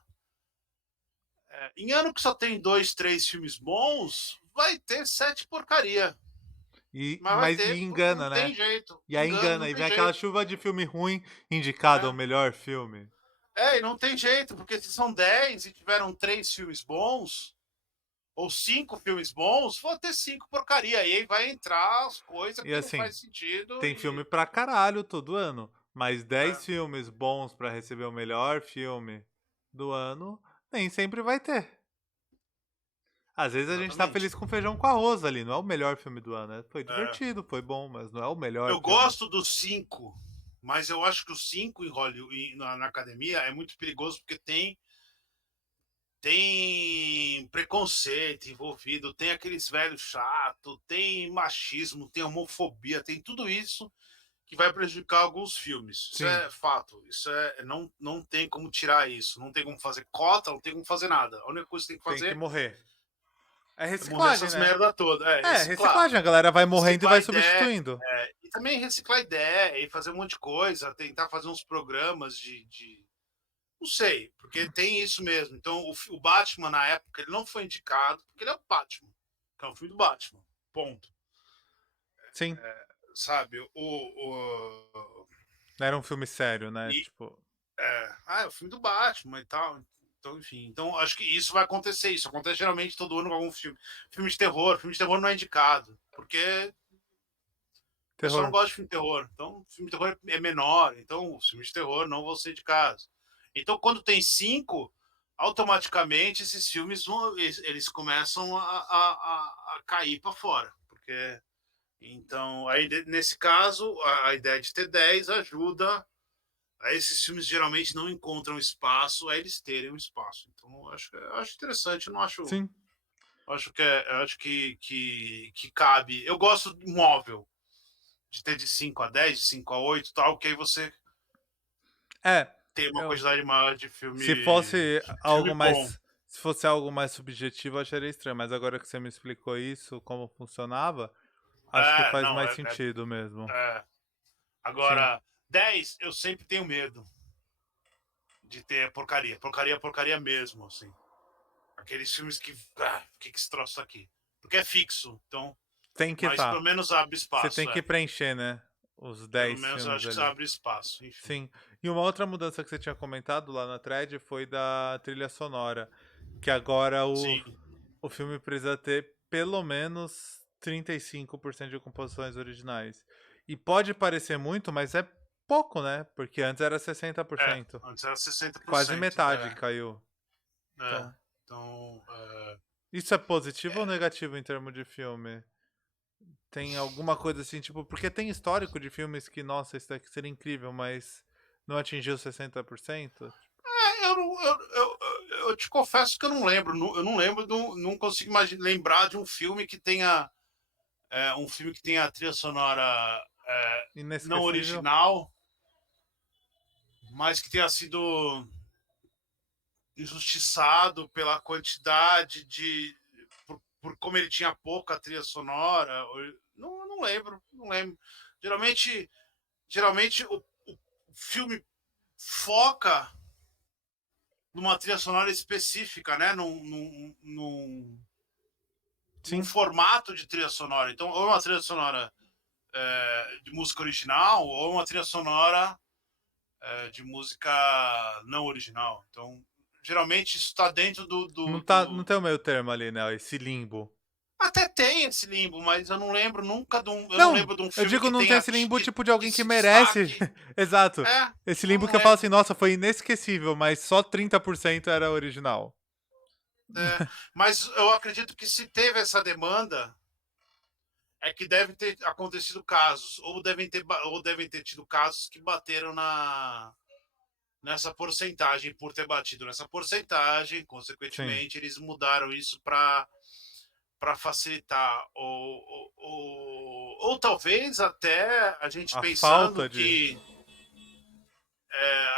em ano que só tem 2, 3 filmes bons, vai ter 7 porcaria. Mas vai Mas ter, não engana, né? tem jeito. E aí Engano, engana, não e tem vem aquela jeito. chuva de filme ruim indicado ao É. melhor filme. E não tem jeito, porque se são 10 e tiveram 3 filmes bons, ou 5 filmes bons, vão ter 5 porcaria. E aí vai entrar as coisas E que não assim, faz sentido tem filme e. pra caralho todo ano, mas É, 10 filmes bons pra receber o melhor filme do ano, nem sempre vai ter. Às vezes a gente tá exatamente. feliz com feijão com arroz ali, não é o melhor filme do ano. Foi É. divertido, foi bom, mas não é o melhor Eu filme. gosto dos 5, mas eu acho que os 5 em Hollywood, na academia, é muito perigoso porque tem preconceito envolvido, tem aqueles velhos chato, tem machismo, tem homofobia, tem tudo isso que vai prejudicar alguns filmes. Isso Sim, é fato. Não tem como tirar isso. Não tem como fazer cota, não tem como fazer nada. A única coisa que tem que tem que fazer morrer. É Mudar reciclagem, essas né? merda toda. É, É, reciclar. reciclagem. A galera vai morrendo e Reciclar vai ideia. substituindo. E também reciclar ideia e fazer um monte de coisa, tentar fazer uns programas de. Não sei, porque tem isso mesmo. Então, o Batman, na época, ele não foi indicado, porque ele é o Batman, que é um filme do Batman. Ponto. Sim. Sabe? Não era um filme sério, né? E, Tipo. é o filme do Batman e tal. Então, enfim. Então, acho que isso vai acontecer. Isso acontece geralmente todo ano com algum filme. Filme de terror. Filme de terror não é indicado. Porque o pessoal não Terror. gosta de filme de terror. Então, o filme de terror é menor. Então, os filmes de terror não vão ser indicados. Então, quando tem 5, automaticamente esses filmes eles começam a cair para fora. Porque. Então, aí, nesse caso, a ideia de ter 10 ajuda. Aí esses filmes geralmente não encontram espaço, a eles terem um espaço. Então, eu acho interessante, eu não acho. Sim. Eu acho que cabe. Eu gosto de móvel, de ter de 5 a 10, de 5 a 8, tal, que aí você É. tem uma Eu, quantidade maior de se filme, fosse filme algo bom. mais. Se fosse algo mais subjetivo, eu acharia estranho. Mas agora que você me explicou isso, como funcionava, acho que faz Não, mais sentido mesmo. é. Sim. Agora, 10, eu sempre tenho medo de ter porcaria. Porcaria, porcaria mesmo, assim. Aqueles filmes que. Que esse troço tá aqui? Porque é fixo, então. Tem que Mas pelo estar. menos abre Você tem espaço, que preencher, né? Os Pelo 10 menos eu filmes acho que ali. abre espaço, enfim. Sim. E uma outra mudança que você tinha comentado lá na thread foi da trilha sonora. Que agora Sim. o filme precisa ter pelo menos 35% de composições originais. E pode parecer muito, mas é pouco, né? Porque antes era 60%. Antes era Quase 60%. metade caiu. Então, Então, isso é positivo ou negativo em termos de filme? Tem alguma coisa assim, tipo, porque tem histórico de filmes que, nossa, isso daqui seria incrível, mas não atingiu 60%? eu te confesso que eu não lembro. Eu não lembro, não consigo lembrar de um filme que tenha. Um filme que tenha a trilha sonora não Inesquecível? original, mas que tenha sido injustiçado pela quantidade de. Por como ele tinha pouca trilha sonora. Não lembro, não lembro. Geralmente o filme foca numa trilha sonora específica, né? Num Sim. formato de trilha sonora. Então, ou uma trilha sonora de música original, ou uma trilha sonora de música não original. Então, geralmente isso está dentro Não tem o meio termo ali, né? Esse limbo. Até tem esse limbo, mas eu não lembro nunca eu não Não, lembro de um eu filme digo que não tem tenha esse limbo tipo de alguém que que se merece. destaque. Exato. Esse Eu limbo não que eu falo assim, lembro. nossa, foi inesquecível, mas só 30% era original. Mas eu acredito que se teve essa demanda, é que deve ter acontecido casos, ou devem ter tido casos que bateram nessa porcentagem, por ter batido nessa porcentagem, Sim. consequentemente, eles mudaram isso para facilitar, ou talvez até a gente A pensando falta de. que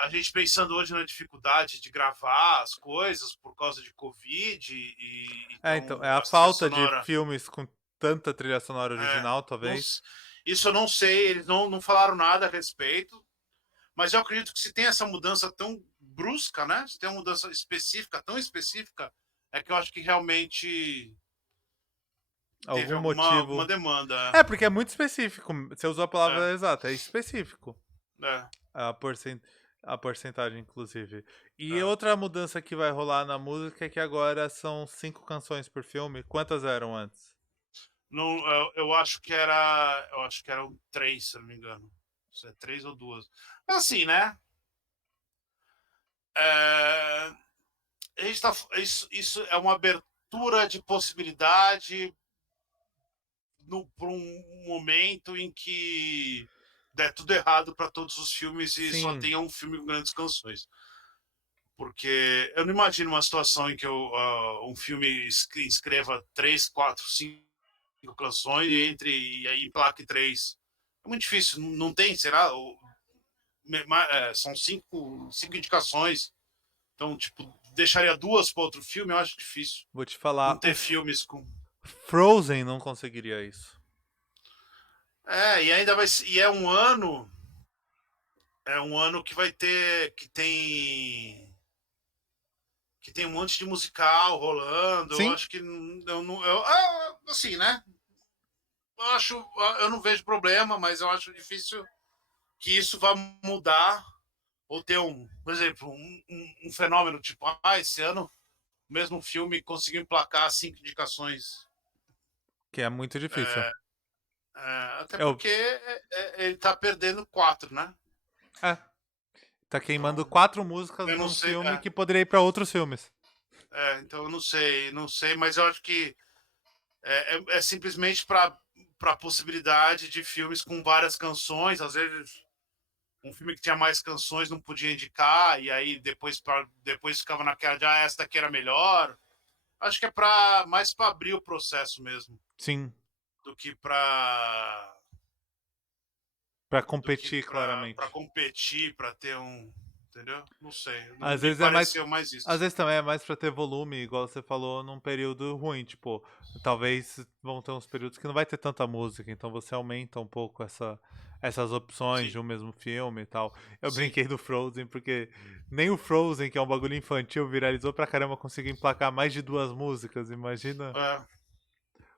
a gente pensando hoje na dificuldade de gravar as coisas por causa de Covid, e É, então, é então a as trilhas falta de sonoras. filmes com tanta trilha sonora É, original, não, talvez. isso eu não sei, eles não falaram nada a respeito, mas eu acredito que se tem essa mudança tão brusca, né? Se tem uma mudança específica, tão específica, é que eu acho que realmente teve Algum alguma motivo. demanda. É, porque é muito específico. Você usou a É, palavra exata, é específico. é, A, porcent... a porcentagem, inclusive. E é. outra mudança que vai rolar na música é que agora são 5 canções por filme. Quantas eram antes? Não, eu acho que eram três, se eu não me engano. Se é três ou duas. Mas assim, né? É, a gente tá, isso é uma abertura de possibilidade para um momento em que der tudo errado para todos os filmes e só Sim. tenha um filme com grandes canções. Porque eu não imagino uma situação em que um filme escreva três, quatro, cinco canções e aí emplaque três. É muito difícil, não tem, será? São cinco indicações. Então, tipo, deixaria 2 para outro filme, eu acho difícil. Vou te Não falar, ter filmes com. Frozen não conseguiria isso. E ainda vai ser. E é um ano. É um ano que vai ter. Que tem um monte de musical rolando. Eu Sim, acho que. Eu não. Assim, né? Eu não vejo problema, mas eu acho difícil que isso vá mudar ou ter por exemplo, um fenômeno tipo, esse ano o mesmo filme conseguiu emplacar 5 indicações. que é muito difícil. É, até Eu, porque ele tá perdendo 4, né? é, tá queimando Então, 4 músicas eu de não um sei. filme que poderia ir pra outros filmes. Então eu não sei, mas eu acho que é simplesmente para a possibilidade de filmes com várias canções, às vezes um filme que tinha mais canções não podia indicar, e aí depois ficava naquela de esta aqui era melhor. Acho que é mais para abrir o processo mesmo, Sim, do que para pra do que competir para claramente. competir, para ter entendeu? Não sei, não Às me vezes é mais. pareceu mais Às isso. vezes também é mais pra ter volume, igual você falou, num período ruim. Tipo, talvez vão ter uns períodos que não vai ter tanta música, então você aumenta um pouco essas opções de Sim, um mesmo filme e tal. Eu sim. brinquei do Frozen, porque nem o Frozen, que é um bagulho infantil, viralizou pra caramba, conseguiu emplacar mais de 2 músicas. Imagina É,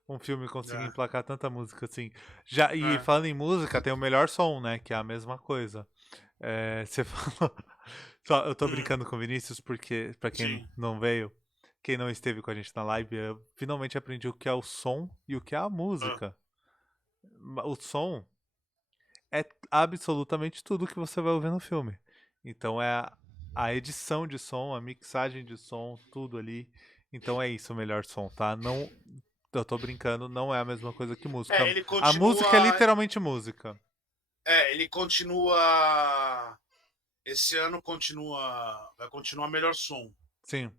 um filme conseguir é, emplacar tanta música assim. Já, e é. falando em música, tem o melhor som, né? Que é a mesma coisa. Você falou. Só, eu tô Hum, brincando com o Vinícius porque, pra quem sim. não veio, quem não esteve com a gente na live, eu finalmente aprendi o que é o som e o que é a É. música. O som é absolutamente tudo que você vai ouvir no filme. Então é a edição de som, a mixagem de som, tudo ali. Então é isso o melhor som, tá? Não, eu tô brincando, não é a mesma coisa que música. Ele A música é continua. literalmente música. Ele continua. Esse ano vai continuar melhor som. Sim.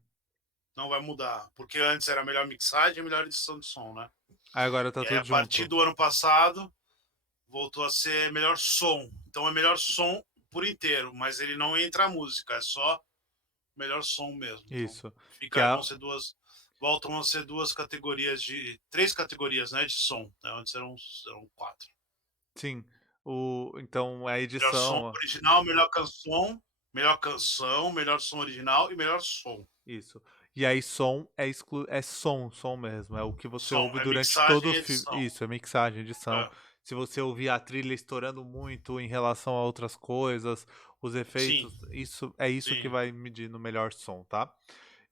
Não vai mudar. Porque antes era melhor mixagem e melhor edição de som, né? Aí agora tá E aí, tudo a partir junto. do ano passado, voltou a ser melhor som. Então é melhor som por inteiro, mas ele não entra a música, é só melhor som mesmo. Então Isso. Que é, voltam a ser 2 categorias 3 categorias, né, de som. Né? Antes eram 4. sim. Então a Melhor som edição, original, melhor canção, melhor som original e melhor som. isso. E aí som é som mesmo, é o que você Som ouve é durante todo mixagem o e filme. edição. Isso, é mixagem, edição. É, Se você ouvir a trilha estourando muito em relação a outras coisas, os sim, efeitos, isso que sim. vai medir no melhor som, tá?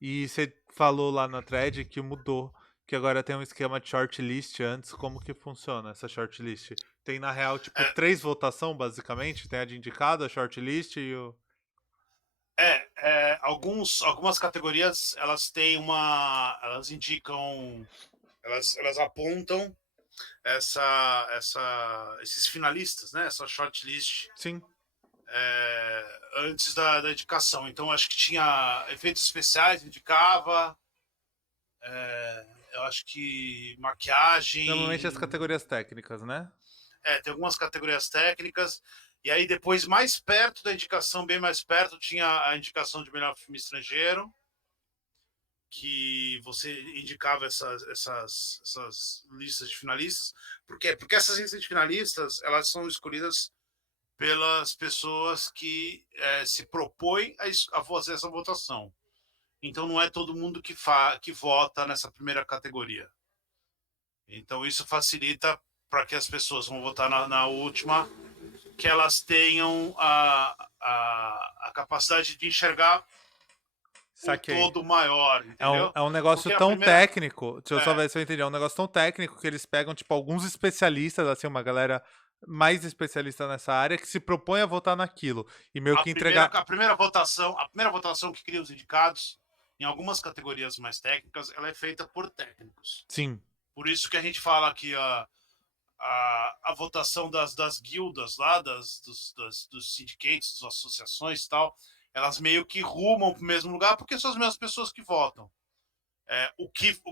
E você falou lá na thread que mudou, que agora tem um esquema de shortlist antes. Como que funciona essa shortlist? Tem, na real, tipo, É, 3 votação, basicamente. Tem a de indicado, a shortlist e o... algumas categorias elas indicam, elas apontam esses finalistas, né? Essa shortlist Sim. antes da indicação. Então acho que tinha efeitos especiais, indicava. Eu acho que Normalmente as maquiagem. categorias técnicas, né? Tem algumas categorias técnicas. E aí depois, mais perto da indicação, bem mais perto, tinha a indicação de melhor filme estrangeiro, que você indicava essas listas de finalistas. Por quê? Porque essas listas de finalistas, elas são escolhidas pelas pessoas que se propõem a fazer essa votação. Então não é todo mundo que vota nessa primeira categoria. Então isso facilita para que as pessoas vão votar na última, que elas tenham a capacidade de enxergar o Saquei. todo maior, É um, entendeu? é um negócio Porque a tão primeira. técnico, deixa eu só É, ver se eu entendi, é um negócio tão técnico que eles pegam, tipo, alguns especialistas, assim, uma galera mais especialista nessa área, que se propõe a votar naquilo. E meio a que primeira, entregar. a primeira votação que cria os indicados, em algumas categorias mais técnicas, ela é feita por técnicos. Sim, Por isso que a gente fala que a votação das guildas lá, dos syndicates, das associações e tal, elas meio que rumam para o mesmo lugar porque são as mesmas pessoas que votam.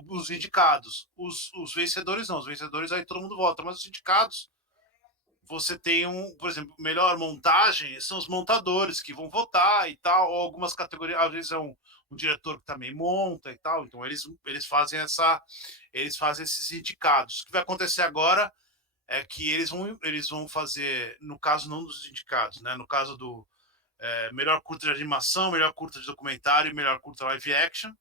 Os indicados, os vencedores não, os vencedores aí todo mundo vota, mas os indicados você tem por exemplo, melhor montagem são os montadores que vão votar e tal, ou algumas categorias, às vezes é um diretor que também monta e tal, então eles fazem esses indicados. O que vai acontecer agora é que eles vão fazer, no caso não dos indicados, né? No caso do melhor curta de animação, melhor curta de documentário e melhor curta live action,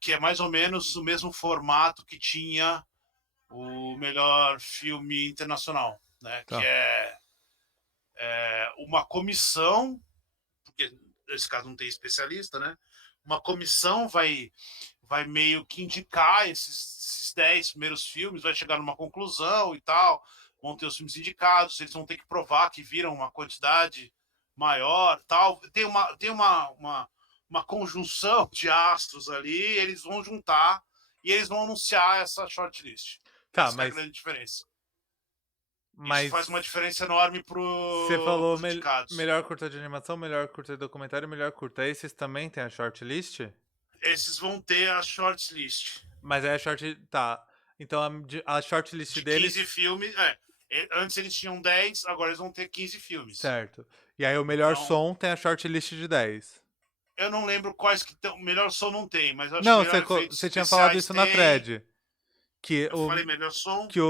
que é mais ou menos o mesmo formato que tinha o melhor filme internacional, né? Que Tá. é uma comissão, porque nesse caso não tem especialista, né? Uma comissão vai meio que indicar esses 10 primeiros filmes, vai chegar numa conclusão e tal, vão ter os filmes indicados, eles vão ter que provar que viram uma quantidade maior, tal. Uma conjunção de astros ali, eles vão juntar e eles vão anunciar essa shortlist. Tá, Essa é a grande diferença. Isso faz uma mas diferença enorme você falou pros indicados. melhor curta de animação, melhor curta de documentário e melhor curta. Esses também tem a shortlist? Esses vão ter a shortlist Mas é a short. Tá. Então a shortlist de 15 deles. filmes. Antes eles tinham 10, agora eles vão ter 15 filmes. Certo. E aí o melhor Então, som tem a shortlist de 10. eu não lembro quais que estão. Melhor som não tem, mas eu acho que Não, melhor efeitos você tinha falado especiais isso na tem. thread. Que Eu falei melhor som. que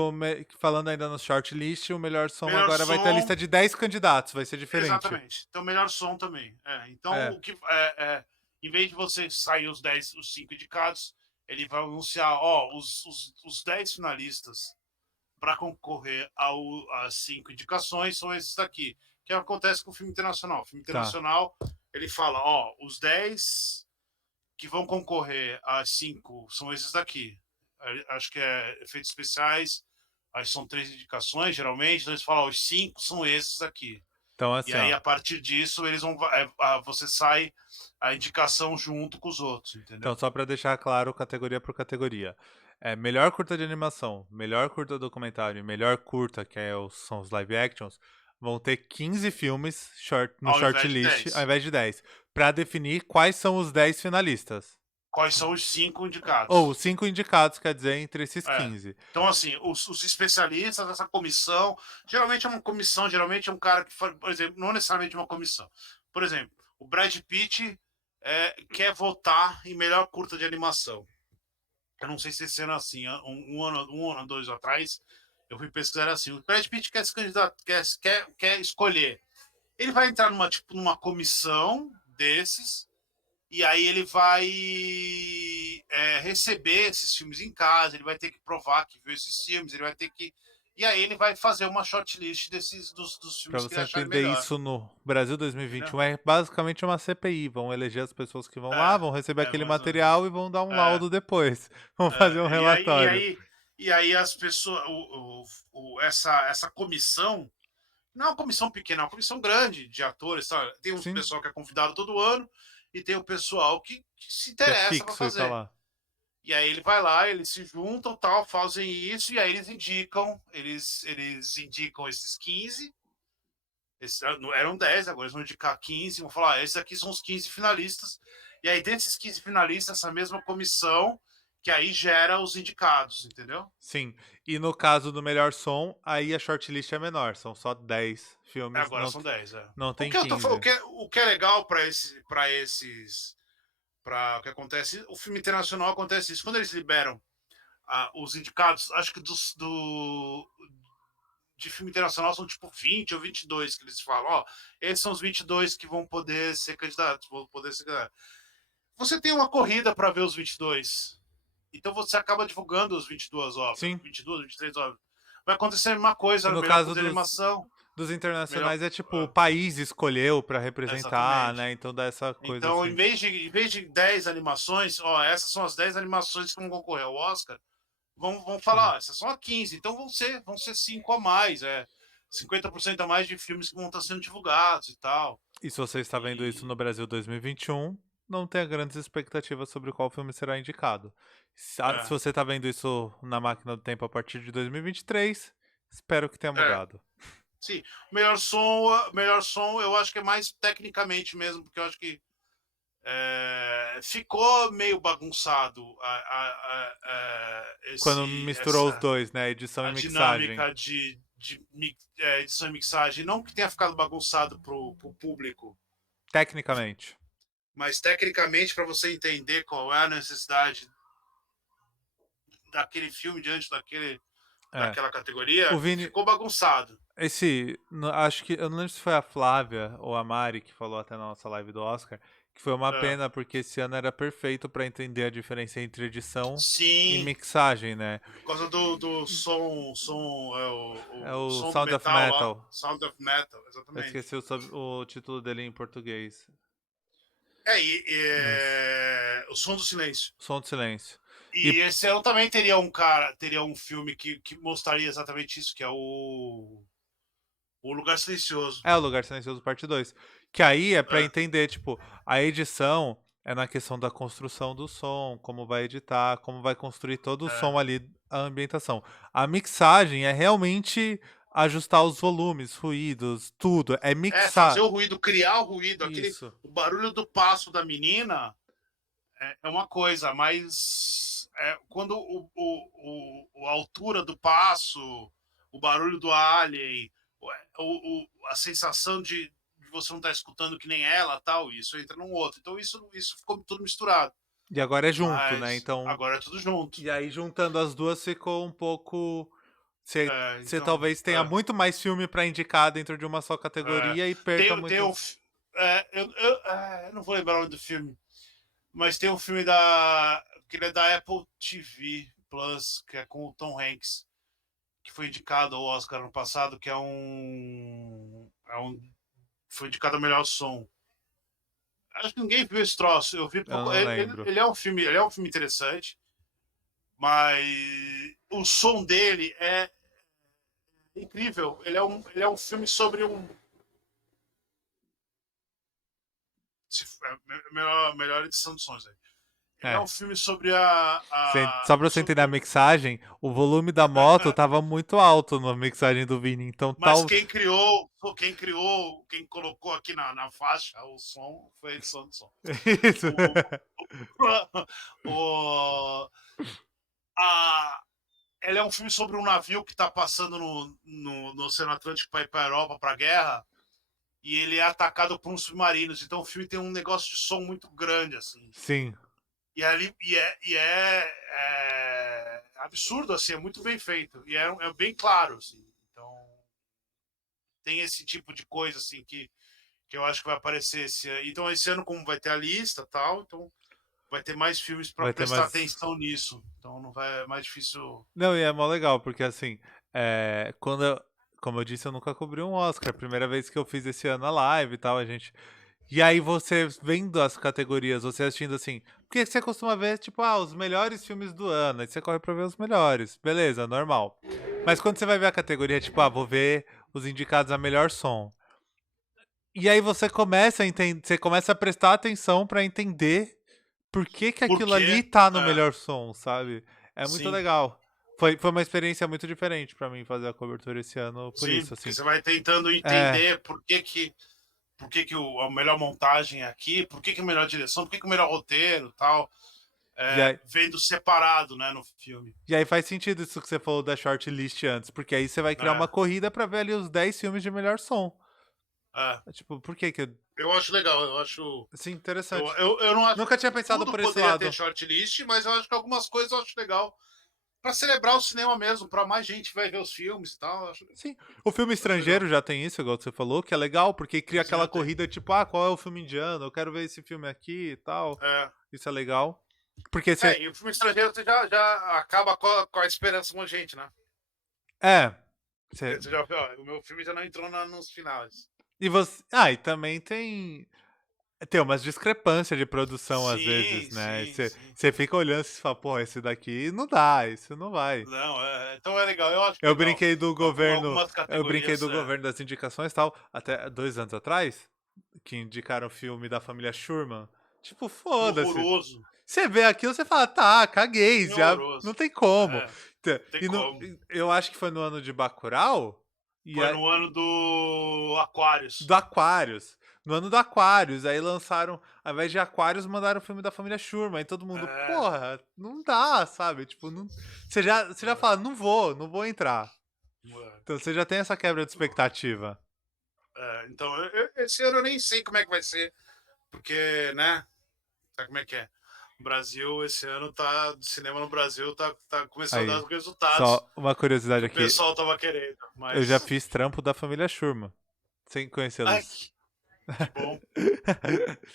falando ainda no shortlist, o melhor som Melhor agora vai ter a som. lista de 10 candidatos, vai ser diferente. Exatamente. Então, melhor som também. Então, É. em vez de você sair os 5 indicados, ele vai anunciar, os 10 finalistas para concorrer às 5 indicações são esses daqui. Que acontece com o filme internacional. O filme Tá. internacional, ele fala, os 10 que vão concorrer às 5 são esses daqui. Acho que é efeitos especiais, aí são 3 indicações, geralmente, então eles falam, os 5 são esses aqui. Então E assim, aí, ó. a partir disso, eles vão. Você sai a indicação junto com os outros, Então entendeu? só pra deixar claro categoria por categoria. É melhor curta de animação, melhor curta documentário e melhor curta, são os live actions, vão ter 15 filmes no Ao invés de shortlist ao 10. invés de 10, pra definir quais são os 10 finalistas. Quais são os 5 Ou os indicados? 5 indicados, quer dizer, entre esses É. 15. Então, assim, os especialistas dessa comissão, geralmente é uma comissão, geralmente é um cara que, por exemplo, não necessariamente uma comissão. Por exemplo, o Brad Pitt quer votar em melhor curta de animação. Eu não sei se esse ano é assim, um ano, 2 atrás, eu fui pesquisar assim. O Brad Pitt quer se candidatar, quer escolher. Ele vai entrar numa comissão desses, e aí ele vai receber esses filmes em casa, ele vai ter que provar que viu esses filmes, ele vai ter que. E aí ele vai fazer uma shortlist dos Pra filmes que ele você achar entender melhor. isso no Brasil Entendeu? 2021, é basicamente uma CPI. Vão eleger as pessoas que vão lá, É, vão receber aquele mais ou menos. material e vão dar um É, laudo depois. Vão fazer um e aí, e relatório. aí, e aí as pessoas, essa comissão, não é uma comissão pequena, é uma comissão grande de atores. Tá? Tem um Sim, pessoal que é convidado todo ano e tem o pessoal que se que é interessa para fixo e tá fazer. lá. E aí ele vai lá, eles se juntam, tal, fazem isso, e aí eles indicam esses 15, eram 10, agora eles vão indicar 15, vão falar, esses aqui são os 15 finalistas, e aí desses 15 finalistas, essa mesma comissão, que aí gera os indicados, entendeu? Sim. E no caso do melhor som, aí a shortlist é menor. São só 10 filmes, Agora são 10, é. não O tem que eu tô falando, 15. o que é legal para o que acontece, o filme internacional acontece isso, quando eles liberam os indicados, acho que de filme internacional são tipo 20 ou 22 que eles falam, esses são os 22 que vão poder ser candidatos, vão poder ser candidatos. Você tem uma corrida para ver os 22. Então você acaba divulgando os 22 obras, Sim. 22, 23 obras. Vai acontecer a mesma coisa no No melhor caso curta de animação, dos melhor internacionais é tipo o país escolheu pra representar, exatamente. né? Então dá essa coisa Então, assim. em vez de 10 animações, essas são as 10 animações que vão concorrer ao Oscar, vão Sim. falar, essas são as 15, então vão ser 5 a mais, 50% a mais de filmes que vão estar sendo divulgados e tal. E se você está vendo isso E, no Brasil 2021, não tenha grandes expectativas sobre qual filme será indicado. Se é, você está vendo isso na máquina do tempo a partir de 2023, espero que tenha é, mudado. sim, melhor som eu acho que é mais tecnicamente mesmo, porque eu acho que ficou meio bagunçado Quando misturou os dois, né? Edição a e mixagem. dinâmica edição e mixagem, não que tenha ficado bagunçado pro público, Tecnicamente. mas tecnicamente, para você entender qual é a necessidade daquele filme diante É. daquela categoria, O Vini, ficou bagunçado. acho que, eu não lembro se foi a Flávia ou a Mari que falou até na nossa live do Oscar, que foi uma É. pena porque esse ano era perfeito pra entender a diferença entre edição e Sim, mixagem, né? por causa do som, É o o som do Sound of metal lá, Metal. Sound of Metal, Eu exatamente. esqueci o título dele em português. Mas O som do silêncio. Som do Silêncio. E esse ano também teria um filme que mostraria exatamente isso, que é o Lugar Silencioso. É o Lugar Silencioso Parte 2. Que aí é pra É, entender, tipo, a edição é na questão da construção do som, como vai editar, como vai construir todo o é. som ali, a ambientação. A mixagem é realmente ajustar os volumes, ruídos, tudo. É Fazer mixar. o ruído, criar o ruído, Isso. o barulho do passo da menina é uma coisa, mas quando a altura do passo, o barulho do alien, a sensação de você não estar escutando que nem ela, tal, isso entra num outro. Então isso ficou tudo misturado. E agora é junto, né? Mas Então. agora é tudo junto. E aí, juntando as duas, ficou um pouco. Você Então, talvez tenha muito mais filme pra indicar dentro de uma só é, categoria e perca tem muito. um, eu não vou lembrar o nome do filme, mas tem um filme que ele é da Apple TV Plus, que é com o Tom Hanks, que foi indicado ao Oscar ano passado, que foi indicado ao melhor som. Acho que ninguém viu esse troço. Eu vi Eu pouco. não lembro. Ele é um filme interessante, mas o som dele é incrível. Ele é um filme sobre um. Melhor edição de sons aí. Ele é É. um filme sobre Só pra você entender a mixagem, o volume da moto tava muito alto na mixagem do Vini, então Mas tal. quem colocou aqui na faixa o som foi a edição de som. Isso. O, a, ele é um filme sobre um navio que está passando no Oceano Atlântico para ir para a Europa para a guerra e ele é atacado por uns submarinos. Então o filme tem um negócio de som muito grande assim. Sim. É absurdo assim, é muito bem feito e é bem claro assim. Então tem esse tipo de coisa assim que eu acho que vai aparecer esse ano. Então esse ano como vai ter a lista tal, então vai ter mais filmes para Vai ter prestar mais. atenção nisso. Então não vai é mais difícil. Não, e é mó legal, porque assim, quando como eu disse, eu nunca cobri um Oscar. Primeira vez que eu fiz esse ano a live e tal, a gente. E aí você vendo as categorias, você assistindo assim. Porque você costuma ver, tipo, os melhores filmes do ano. Aí você corre pra ver os melhores. Beleza, normal. Mas quando você vai ver a categoria, tipo, vou ver os indicados a melhor som. E aí você começa a entender, você começa a prestar atenção pra entender por que que Por aquilo ali quê? tá no melhor som, sabe? É muito Sim, legal. Foi uma experiência muito diferente pra mim fazer a cobertura esse ano por sim, isso, porque assim. você vai tentando É, entender por que que a melhor montagem é aqui, por que que a melhor direção, por que que o melhor roteiro, tal, e aí, vendo separado, né, no filme. e aí faz sentido isso que você falou da shortlist antes, porque aí você vai criar É, uma corrida pra ver ali os 10 filmes de melhor som. é. Tipo, por que que. Eu acho legal, eu acho. Sim, interessante. Eu não acho Nunca tinha que pensado tudo por esse poderia ter lado. shortlist, mas eu acho que algumas coisas eu acho legal. Pra celebrar o cinema mesmo, pra mais gente vai ver os filmes e tal. Sim. O filme Acho legal. estrangeiro já tem isso, igual você falou, que é legal, porque cria Esse aquela já tem. corrida, tipo, qual é o filme indiano? Eu quero ver esse filme aqui e tal. É. Isso é legal. Porque você. E o filme estrangeiro você já acaba com a esperança com a gente, né? É. Porque Você... você já viu, ó, o meu filme já não entrou nos finais. E você. E também tem. Tem umas discrepâncias de produção às vezes, Sim, né? sim, sim. Você fica olhando e fala, pô, esse daqui não dá, isso não vai. Não, então é legal, eu acho Eu legal. brinquei do governo. Algumas Eu brinquei categorias do governo das indicações e tal, até 2 anos atrás, que indicaram o filme da família Schurman. Tipo, foda-se. horroroso. Você vê aquilo, você fala, tá, caguei, Sim, já não horroroso. tem como. É, tem E como. eu acho que foi no ano de Bacurau e Foi no ano do Aquarius. do Aquarius. No ano do Aquarius, aí lançaram, ao invés de Aquarius, mandaram o filme da família Schurman. Aí todo mundo, É, porra, não dá, sabe? Tipo, não... você já fala, não vou entrar. Então você já tem essa quebra de expectativa. Então, esse ano eu nem sei como é que vai ser, porque, né? Sabe como é que é? O Brasil, esse ano, do cinema no Brasil tá começando a Aí, dar os resultados só uma que curiosidade o aqui. pessoal tava querendo, Eu já mas. fiz trampo da família Schurman, sem Ai, conhecê-los. que bom,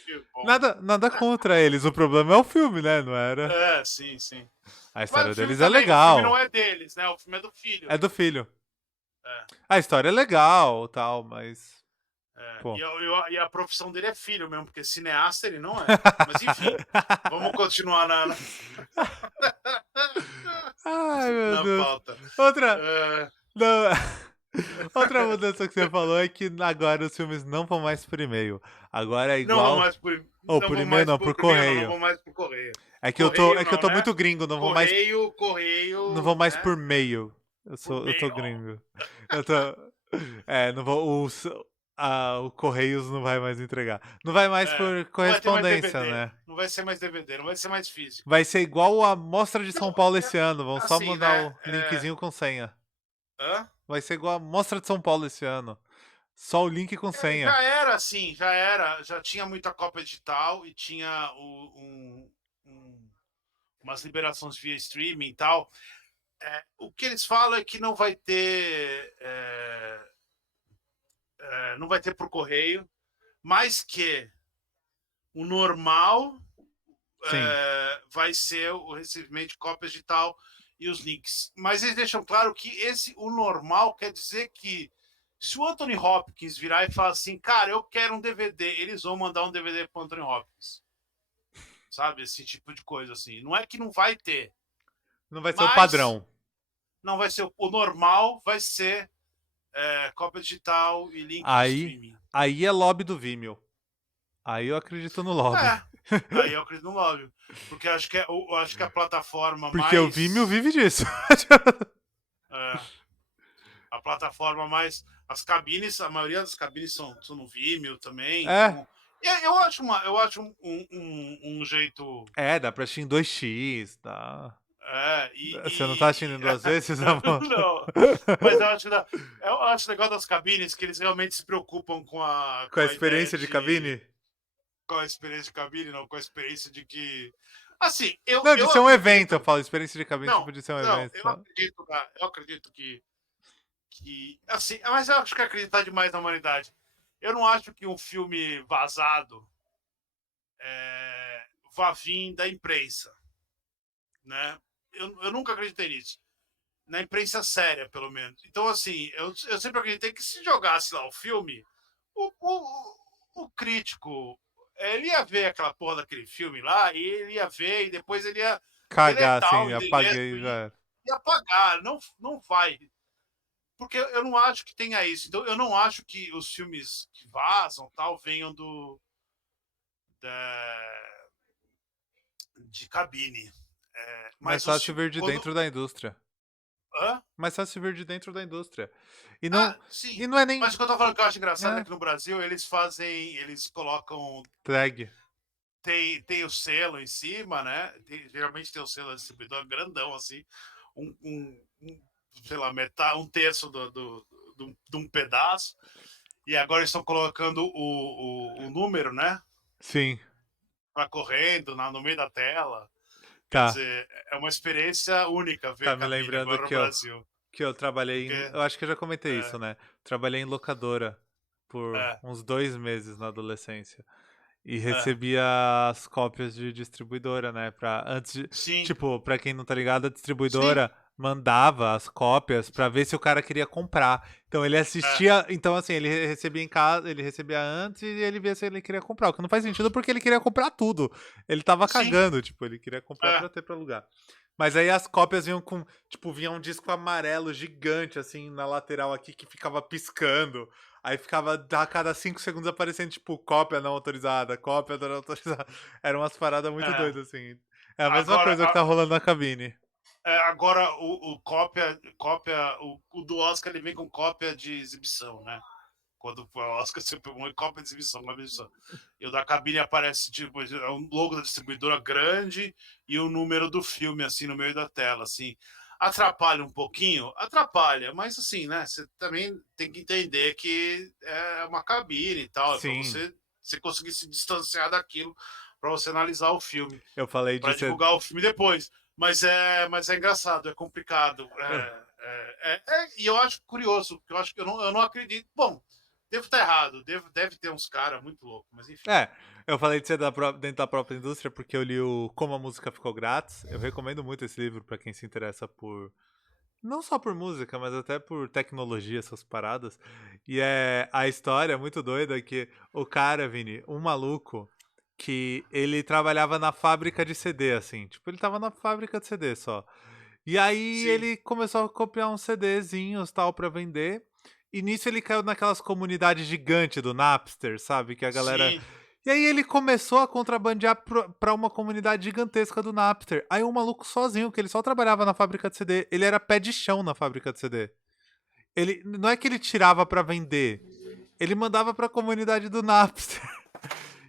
que bom. Nada contra eles, o problema é o filme, né? Não era. Sim, sim. A Mas o história filme deles é também, o filme não legal. é deles, né? O filme é do filho. É do filho. É, A história é legal, tal, mas. E, Pô. e a profissão dele é filho mesmo, porque cineasta ele não é. Mas enfim, vamos continuar Ai, meu na Deus. pauta. Outra. É, Não. Outra mudança que você falou é que agora os filmes não vão mais por e-mail. Agora é não vou igual. mais por, Ou não por vou e-mail mais não, por por e-mail, não correio. vou mais por correio. É Correio que eu não, tô né? muito gringo, não vou mais. Não vou Correio, mais né? por mail. Por Eu tô mail. gringo. Eu tô. É, não vou. O Correios não vai mais entregar. Não vai mais por Não vai ter mais correspondência, DVD. né? Não vai ser mais DVD, não vai ser mais físico. Vai ser igual a Mostra de São Não, Paulo esse ano. Vão só assim, mandar né? o linkzinho com senha. Hã? Vai ser igual a Mostra de São Paulo esse ano. Só o link com senha. Já era assim, já era. Já tinha muita cópia digital e tinha umas liberações via streaming e tal. O que eles falam é que não vai ter. Não vai ter por correio, mas que o normal Sim. vai ser o recebimento de cópias digital e os links. Mas eles deixam claro que o normal quer dizer que se o Anthony Hopkins virar e falar assim, cara, eu quero um DVD, eles vão mandar um DVD para o Anthony Hopkins. Sabe? Esse tipo de coisa assim. Não é que não vai ter, Não vai ser o mas padrão. não vai ser o normal, vai ser cópia digital e link de Aí, streaming. aí é lobby do Vimeo. Aí eu acredito no lobby. É, aí eu acredito no lobby. Porque eu acho que a plataforma Porque o Vimeo mais. vive disso. É, a plataforma mais. As cabines, a maioria das cabines são no Vimeo também. É. Então. Eu acho um jeito. Dá pra assistir em 2x, tá? É, Você não tá assistindo em duas vezes, amor? não, mas eu acho legal das cabines que eles realmente se preocupam com a, Com a com a ideia experiência de de. cabine? Com a experiência de cabine, não, com a experiência de que. Assim, Não, de eu ser um evento, eu acredito. falo. Experiência de cabine, Não, tipo, de ser um não, evento, tá? eu acredito que. Assim, mas eu acho que acreditar demais na humanidade. Eu não acho que um filme vazado vá vir da imprensa, né? Eu nunca acreditei nisso. Na imprensa séria, pelo menos. Então, assim, eu sempre acreditei que se jogasse lá o filme, o crítico, ele ia ver aquela porra daquele filme lá, e ele ia ver, e depois ele ia Cagar, deletar assim, o endereço apaguei já. e apagar. Não, não vai. Porque eu não acho que tenha isso. Então, eu não acho que os filmes que vazam tal venham da, de cabine. Mais Mas fácil vir de quando. dentro da indústria. Hã? Mais fácil vir de dentro da indústria. E não, Sim. e não é nem. Mas o que eu tô falando que eu acho engraçado é É, que no Brasil eles colocam. tag. Tem o selo em cima, né? Geralmente tem o selo distribuidor grandão, assim. Sei lá, metade, um terço de um pedaço. E agora eles estão colocando o número, né? Sim, Para correndo no meio da tela. Quer tá. dizer, é uma experiência única Tá ver me cabine lembrando agora no Brasil. que eu trabalhei em. Porque Eu acho que eu já comentei é, isso, né? Trabalhei em locadora por é, uns 2 meses na adolescência. E é. recebia as cópias de distribuidora, né? Sim, Tipo, pra quem não tá ligado, a sim, distribuidora mandava as cópias pra ver se o cara queria comprar. Então ele é, assistia, então assim, ele recebia em casa, ele recebia antes e ele via se ele queria comprar. O que não faz sentido porque ele queria comprar tudo. Ele tava sim, cagando, tipo, ele queria comprar é, pra ter pra alugar. Mas aí as cópias vinham com, tipo, vinha um disco amarelo gigante assim na lateral aqui que ficava piscando. Aí ficava a cada 5 segundos aparecendo, tipo, cópia não autorizada, cópia não autorizada. Eram umas paradas muito é. doidas, assim. É a mesma Agora, coisa que tá rolando na cabine. agora o cópia, o do Oscar ele vem com cópia de exibição, né? Quando foi o Oscar, você pegou uma cópia de exibição, uma exibição. E o da cabine aparece, tipo, é um logo da distribuidora grande e o número do filme, assim, no meio da tela, assim. Atrapalha um pouquinho? Atrapalha, mas assim, né? Você também tem que entender que é uma cabine e tal, é para Sim, você conseguir se distanciar daquilo para você analisar o filme, eu falei de para ser. divulgar o filme depois. Mas é engraçado, é complicado. E eu acho curioso, porque eu acho que eu não acredito. Bom, devo estar errado, deve ter uns caras muito loucos, mas enfim. É, eu falei de ser dentro da própria indústria porque eu li o Como a Música Ficou Grátis. Eu recomendo muito esse livro pra quem se interessa por. Não só por música, mas até por tecnologia, essas paradas. E é a história é muito doida que o cara, Vini, um maluco, que ele trabalhava na fábrica de CD, assim. Tipo, ele tava na fábrica de CD só. E aí Sim, ele começou a copiar uns CDzinhos tal pra vender. E nisso ele caiu naquelas comunidades gigantes do Napster, sabe? Que a galera. sim. E aí ele começou a contrabandear pra uma comunidade gigantesca do Napster. Aí um maluco sozinho, que ele só trabalhava na fábrica de CD, ele era pé de chão na fábrica de CD. Ele não é que ele tirava pra vender, ele mandava pra comunidade do Napster.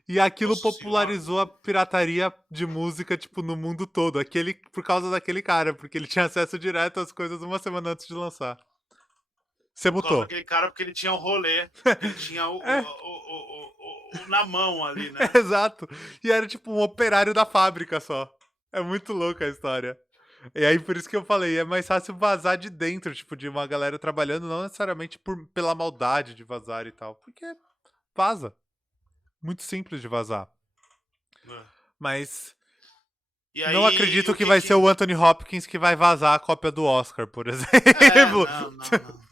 E aquilo Nossa senhora. popularizou a pirataria de música, tipo, no mundo todo. Aquele, por causa daquele cara, porque ele tinha acesso direto às coisas uma semana antes de lançar. Você Por causa mutou. daquele cara, porque ele tinha o rolê, ele tinha É, o na mão ali, né? exato. E era tipo um operário da fábrica só. É muito louca a história. E aí, por isso que eu falei, é mais fácil vazar de dentro, tipo, de uma galera trabalhando, não necessariamente pela maldade de vazar e tal. Porque vaza. Muito simples de vazar. É. Mas E não aí, acredito o que que vai ser que. o Anthony Hopkins que vai vazar a cópia do Oscar, por É, exemplo. não, não, não.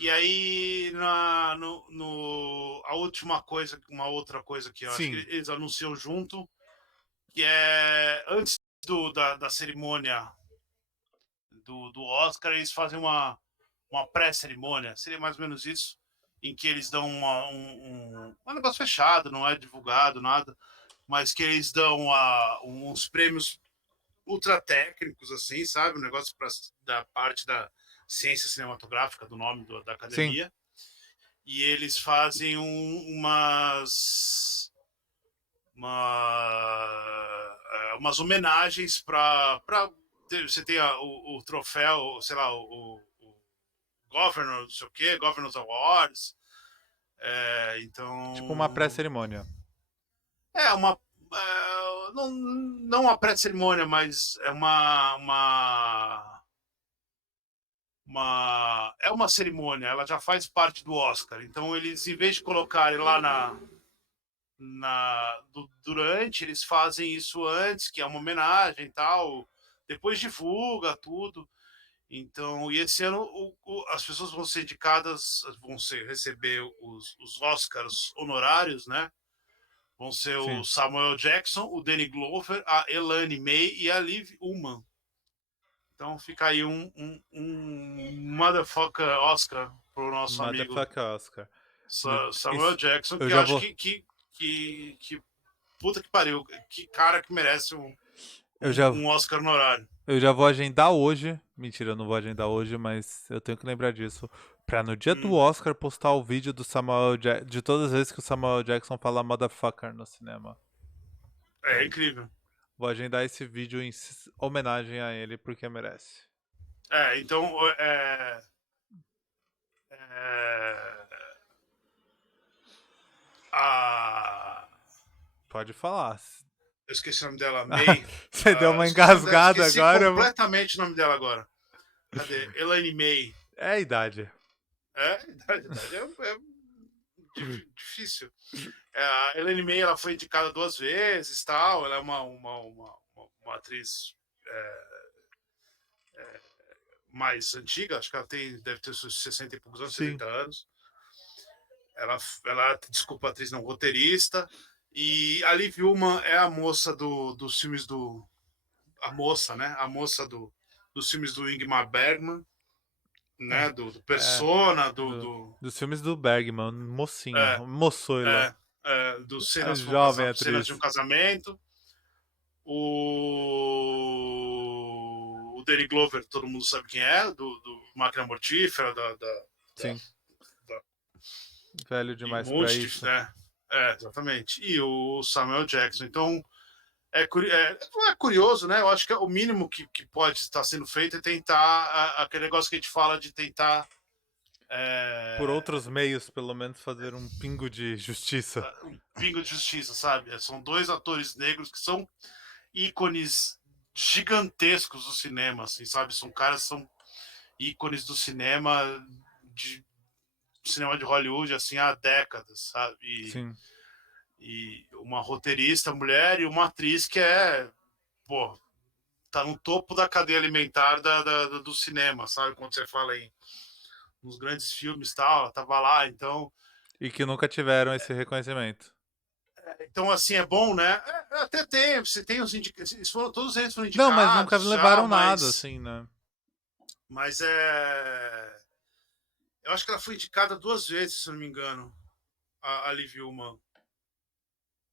E aí, a última coisa, uma outra coisa que eu acho que Sim, eles anunciam junto, que é antes da cerimônia do Oscar, eles fazem uma pré-cerimônia, seria mais ou menos isso, em que eles dão um negócio fechado, não é divulgado, nada, mas que eles dão uns prêmios ultra técnicos, assim, sabe? Um negócio da parte da ciência cinematográfica, do nome da sim. academia. E eles fazem umas homenagens para. Você tem o troféu, sei lá, o Governor, não sei o quê, Governor's Awards. Tipo uma Então. pré-cerimônia. É uma. Não uma pré-cerimônia, mas é é uma cerimônia, ela já faz parte do Oscar. Então, eles, em vez de colocarem lá durante, eles fazem isso antes, que é uma homenagem e tal. Depois divulga tudo. Então, e esse ano as pessoas vão ser indicadas, receber os Oscars honorários, né? Vão ser o Sim. Samuel Jackson, o Danny Glover, a Elaine May e a Liv Ullmann. Então fica aí um motherfucker Oscar pro nosso amigo Motherfucker Oscar. Samuel Isso, Jackson, eu que eu já acho vou. que puta que pariu, que cara que merece Eu já, um Oscar no horário. eu já vou agendar hoje. Mentira, eu não vou agendar hoje, mas eu tenho que lembrar disso. Pra no dia do Hum, Oscar postar o vídeo do Samuel Jackson. De todas as vezes que o Samuel Jackson fala motherfucker no cinema. é Então, incrível. vou agendar esse vídeo em homenagem a ele, porque merece. Então é, a Pode falar. eu esqueci o nome dela, May. Você deu uma Esqueci o nome dela, engasgada esqueci agora. completamente o nome dela agora. Cadê? Elaine May. É a idade. Idade difícil. A Elaine May ela foi indicada 2 vezes, tal. Ela é uma atriz mais antiga, acho que ela deve ter seus 60 e poucos anos, Sim. 70 anos. Desculpa, atriz não, roteirista. E a Liv Ullmann é a moça dos filmes do. A moça, né? A moça dos filmes do Ingmar Bergman, É. né? Do É. Persona, Dos filmes do Bergman, mocinha, é, moçoila. do A cenas, jovem cenas de um atriz. casamento. O Danny Glover, todo mundo sabe quem é, do Máquina Mortífera, Sim, da velho e um demais pra monte de. isso. Né? Exatamente. E o Samuel Jackson. Então, curioso, né? Eu acho que o mínimo que pode estar sendo feito é tentar aquele negócio que a gente fala de tentar Por outros meios, pelo menos, fazer um pingo de justiça. um pingo de justiça, sabe? São dois atores negros que são ícones gigantescos do cinema, assim, sabe? São caras que são ícones do de cinema de Hollywood, assim, há décadas, sabe? Sim. E uma roteirista mulher e uma atriz que é, pô, tá no topo da cadeia alimentar do cinema, sabe? Quando você fala em nos grandes filmes e tal, ela tava lá, então. E que nunca tiveram esse reconhecimento. Então, assim, é bom, né? Até tem, você tem os indicados, todos eles foram Não, mas nunca indicados já, levaram nada, assim, né? mas é. Eu acho que ela foi indicada 2 vezes, se eu não me engano, a Liv Ullmann.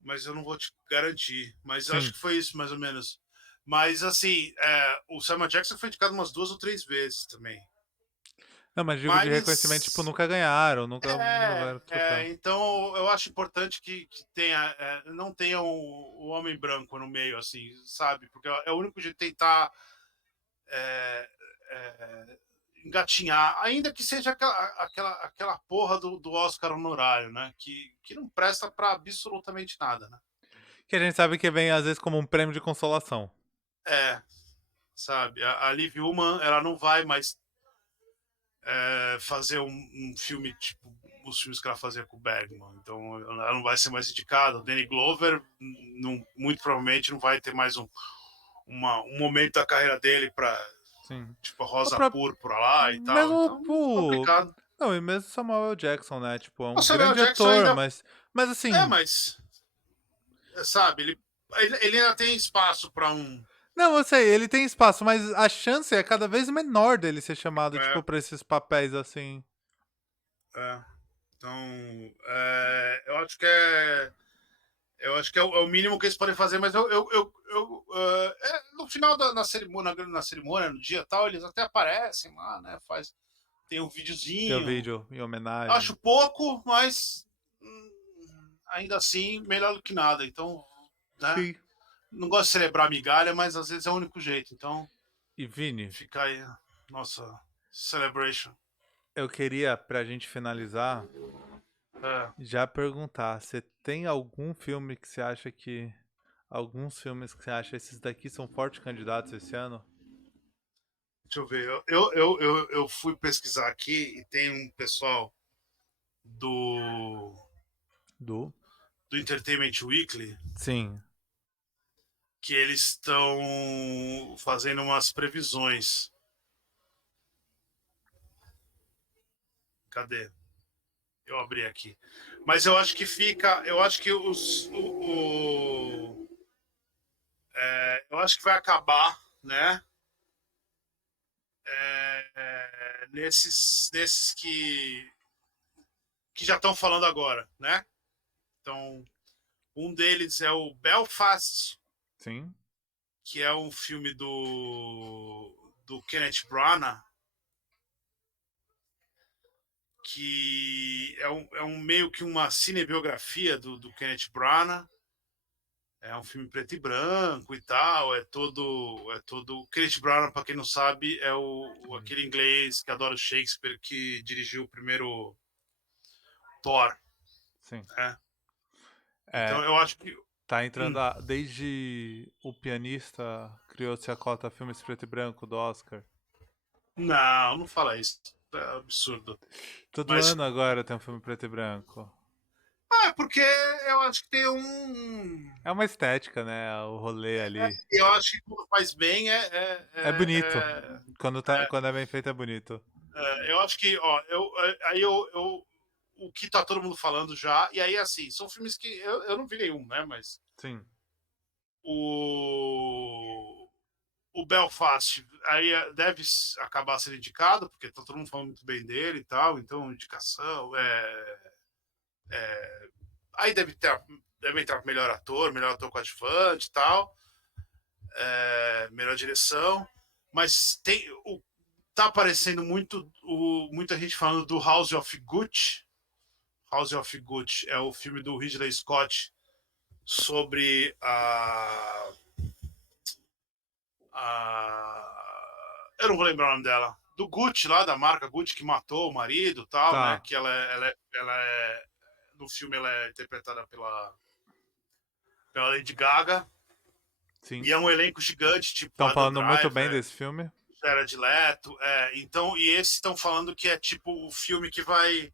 Mas eu não vou te garantir. Mas eu acho Sim. que foi isso, mais ou menos. Mas, assim, o Samuel Jackson foi indicado umas 2 ou 3 vezes também. Não, mas digo de reconhecimento, tipo, Mas. nunca ganharam, nunca levaram troféu. Então eu acho importante que tenha, não tenha o homem branco no meio, assim, sabe? Porque é o único jeito de tentar é, é, engatinhar, ainda que seja aquela porra do Oscar honorário, né? Que não presta para absolutamente nada, né? Que a gente sabe que vem, às vezes, como um prêmio de consolação. É, sabe? A Liv Ullmann, ela não vai mais fazer um filme tipo os filmes que ela fazia com o Bergman. Então ela não vai ser mais indicada. O Danny Glover muito provavelmente não vai ter mais um momento da carreira dele para Sim. tipo a O Rosa próprio... Púrpura lá e tal. Mesmo Então o... complicado. Não, e mesmo Samuel Jackson, né? Tipo, é O um Samuel grande Jackson ator, ainda mas assim... mas sabe, ele ainda tem espaço para Não, eu sei, ele tem espaço, mas a chance é cada vez menor dele ser chamado, tipo, é, pra esses papéis, assim. é. Então, eu acho que é o mínimo que eles podem fazer, mas no final na cerimônia, no dia tal, eles até aparecem lá, né? Tem um Teu videozinho. vídeo em homenagem. Acho pouco, mas ainda assim, melhor do que nada. Então, né? Sim. Não gosto de celebrar migalha, mas às vezes é o único jeito. Então, E Vini, fica aí, nossa celebration. eu queria, pra gente finalizar, É, já perguntar, você tem algum filme que você acha que... Alguns filmes que você acha esses daqui são fortes candidatos esse ano? deixa eu ver. Eu fui pesquisar aqui e tem um pessoal do, Do? do Entertainment Weekly Sim. que eles estão fazendo umas previsões. Cadê? Eu abri aqui. Mas eu acho que fica. Eu acho que eu acho que vai acabar, né? Nesses que já estão falando agora, né? Então, um deles é o Belfast, Sim. que é um filme do Kenneth Branagh, que é um meio que uma cinebiografia do Kenneth Branagh. É um filme preto e branco e tal. O Kenneth Branagh, para quem não sabe, é aquele inglês que adora Shakespeare que dirigiu o primeiro Thor, Sim. né? Então É, eu acho que tá entrando desde O Pianista criou-se a cota filmes preto e branco do Oscar. não fala isso. É absurdo. Todo Mas ano agora tem um filme preto e branco. porque eu acho que tem um. É uma estética, né? O rolê ali. Eu acho que quando faz bem É bonito. Quando é bem feito é bonito. eu acho que, ó, aí o que tá todo mundo falando já, e aí assim, são filmes que eu não vi nenhum, né? Mas Sim. o, o Belfast aí deve acabar sendo indicado, porque tá todo mundo falando muito bem dele e tal, então indicação aí deve entrar melhor ator coadjuvante e tal, melhor direção, mas tá aparecendo muita gente falando do House of Gucci. House of Gucci é o filme do Ridley Scott sobre Eu não vou lembrar o nome dela. Do Gucci, lá da marca Gucci, que matou o marido e tal, né? Tá, Que ela é. No filme ela é interpretada pela Lady Gaga. sim. E é um elenco gigante, tipo Estão Adam falando muito bem Driver, desse filme. Jared Leto. Então, e esses estão falando que é tipo o filme que vai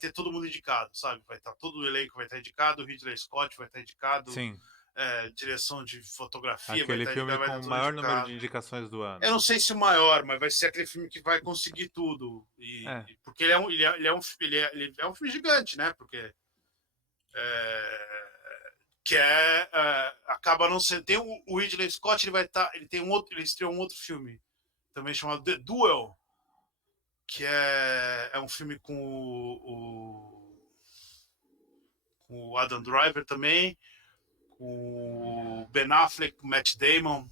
ter todo mundo indicado, sabe? Vai estar todo o elenco vai estar indicado, o Ridley Scott vai estar indicado, Sim. direção de fotografia vai Aquele estar filme indicado, vai com estar o tudo maior número de indicado. indicações do Eu ano. não sei se o maior, mas vai ser aquele filme que vai conseguir tudo. É, Porque ele é um filme gigante, né? Porque é, acaba não sendo. Tem o Ridley Scott, ele vai estar. Ele tem um outro. Ele estreou um outro filme também chamado The Duel, que é um filme com o Adam Driver também, com o Ben Affleck, o Matt Damon,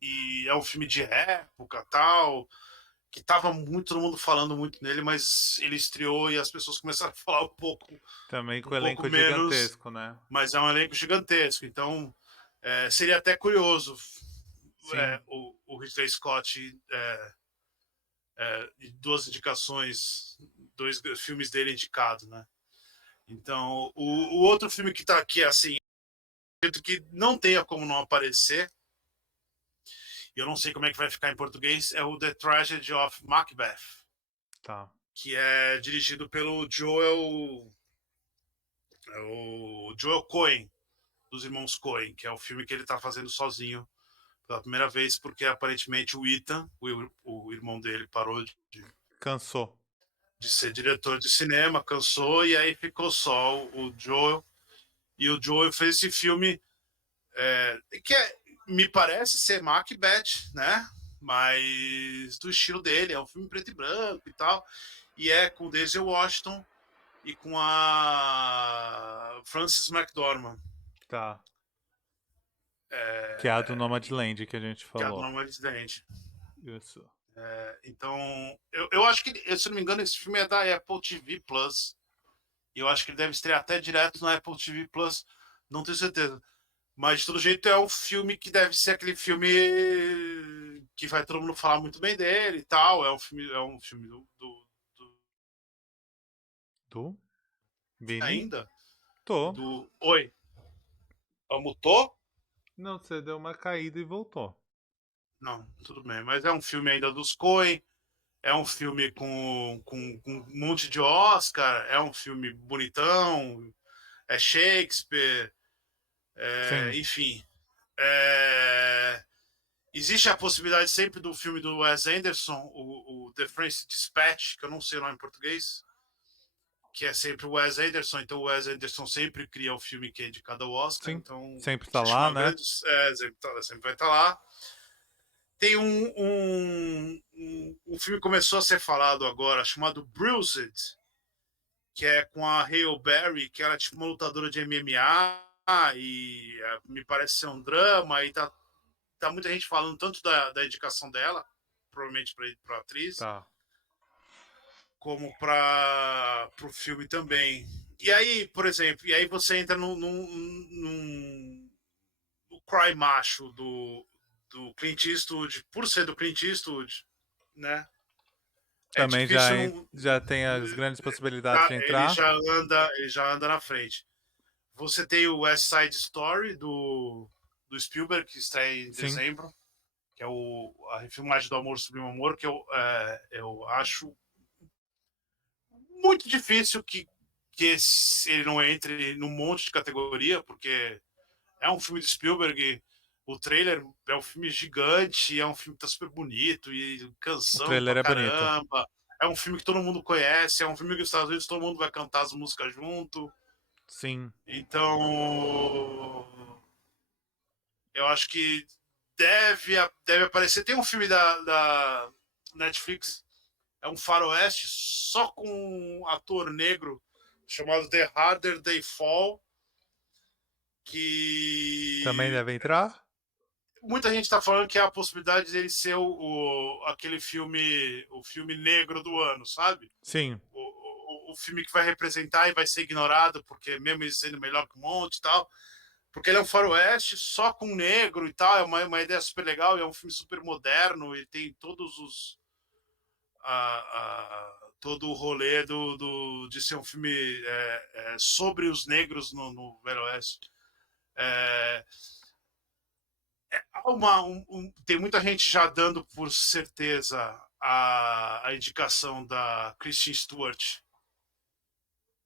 e é um filme de época tal, que tava muito todo mundo falando muito nele, mas ele estreou e as pessoas começaram a falar também um com pouco elenco menos, gigantesco, né? mas é um elenco gigantesco, então seria até curioso Sim. o Ridley Scott e duas indicações, dois filmes dele indicados, né? Então, o outro filme que tá aqui, assim, que não tenha como não aparecer, e eu não sei como é que vai ficar em português, é o The Tragedy of Macbeth, Tá. que é dirigido pelo Joel Coen, dos irmãos Coen, que é o filme que ele tá fazendo sozinho pela primeira vez, porque aparentemente o Ethan, o irmão dele, parou Cansou. de ser diretor de cinema, cansou, e aí ficou só o Joel. E o Joel fez esse filme que me parece ser Macbeth, né? Mas do estilo dele, é um filme preto e branco e tal. E é com o Denzel Washington e com a Frances McDormand, Tá. Que é a do é, Nomadland que a gente que é a do falou. Nomadland. Isso. Então, eu acho que, se não me engano, esse filme é da Apple TV Plus. E eu acho que ele deve estrear até direto na Apple TV Plus. Não tenho certeza. Mas, de todo jeito, é um filme que deve ser aquele filme que vai todo mundo falar muito bem dele e tal. É um filme do Tu? Vini? ainda. Tô. Oi, mutou? Não, você deu uma caída e voltou. Não, tudo bem. Mas é um filme ainda dos Coen. É um filme com um monte de Oscar. É um filme bonitão. É Shakespeare. Sim. Enfim. É, Existe a possibilidade sempre do filme do Wes Anderson, o The French Dispatch, que eu não sei o nome em português, que é sempre o Wes Anderson. Então o Wes Anderson sempre cria o filme que é de cada Oscar. Sim. Então Sempre tá existe lá, uma né? grande. Sempre vai estar lá. Tem um filme que começou a ser falado agora, chamado Bruised, que é com a Hale Berry, que ela é tipo uma lutadora de MMA, e me parece ser um drama, e tá muita gente falando tanto da indicação dela, provavelmente para atriz, Tá. como para o filme também. E aí, por exemplo, e aí você entra no Cry Macho do Clint Eastwood, por ser do Clint Eastwood, né? É Também já, difícil não. já tem as grandes possibilidades de Ele entrar. já anda na frente. Você tem o West Side Story do Spielberg, que está em Sim. dezembro, que é a refilmagem do Amor Sublime Amor, que eu acho muito difícil que ele não entre num monte de categoria, porque é um filme de Spielberg. O trailer é um filme gigante, é um filme que tá super bonito, e O canção pra trailer é bonito. caramba. É um filme que todo mundo conhece, é um filme que nos Estados Unidos todo mundo vai cantar as músicas junto. Sim. Então, eu acho que deve aparecer. Tem um filme da Netflix, é um faroeste só com um ator negro chamado The Harder They Fall, Também que deve entrar? muita gente está falando que é a possibilidade dele ser aquele filme, o filme negro do ano, sabe? Sim. O filme que vai representar e vai ser ignorado, porque mesmo ele sendo melhor que um monte e tal, Porque ele é um faroeste só com negro e tal, é uma ideia super legal, é um filme super moderno e tem todos os todo o rolê de ser um filme sobre os negros no Velho Oeste. É, tem muita gente já dando por certeza a indicação da Kristen Stewart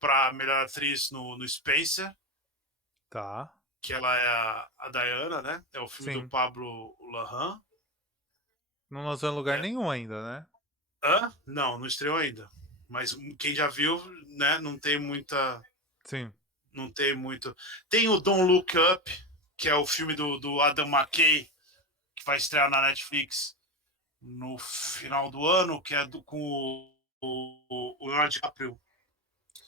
para melhor atriz no Spencer, Tá. que ela é a Diana, né? É o filme do Sim. Pablo Larraín. Não lançou em lugar É, nenhum ainda, né? Não, não estreou ainda. Mas quem já viu, né? Não tem muita, Sim. não tem muito. Tem o Don't Look Up, que é o filme do Adam McKay, que vai estrear na Netflix no final do ano, que é com o Leonardo DiCaprio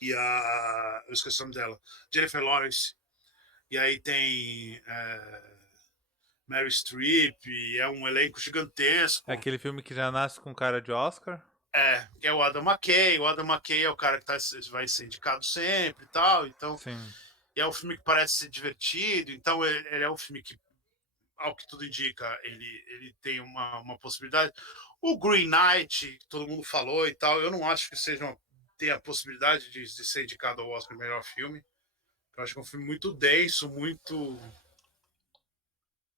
e eu esqueci o nome dela, Jennifer Lawrence. E aí tem Mary Streep, é um elenco É gigantesco. aquele filme que já nasce com cara de Oscar? Que é o Adam McKay. O Adam McKay é o cara que vai ser indicado sempre e tal. Então, Sim. é um filme que parece ser divertido. Então, ele é um filme que, ao que tudo indica, ele tem uma possibilidade. O Green Knight, todo mundo falou e tal, eu não acho que tenha a possibilidade de ser indicado ao Oscar melhor filme. Eu acho que é um filme muito denso,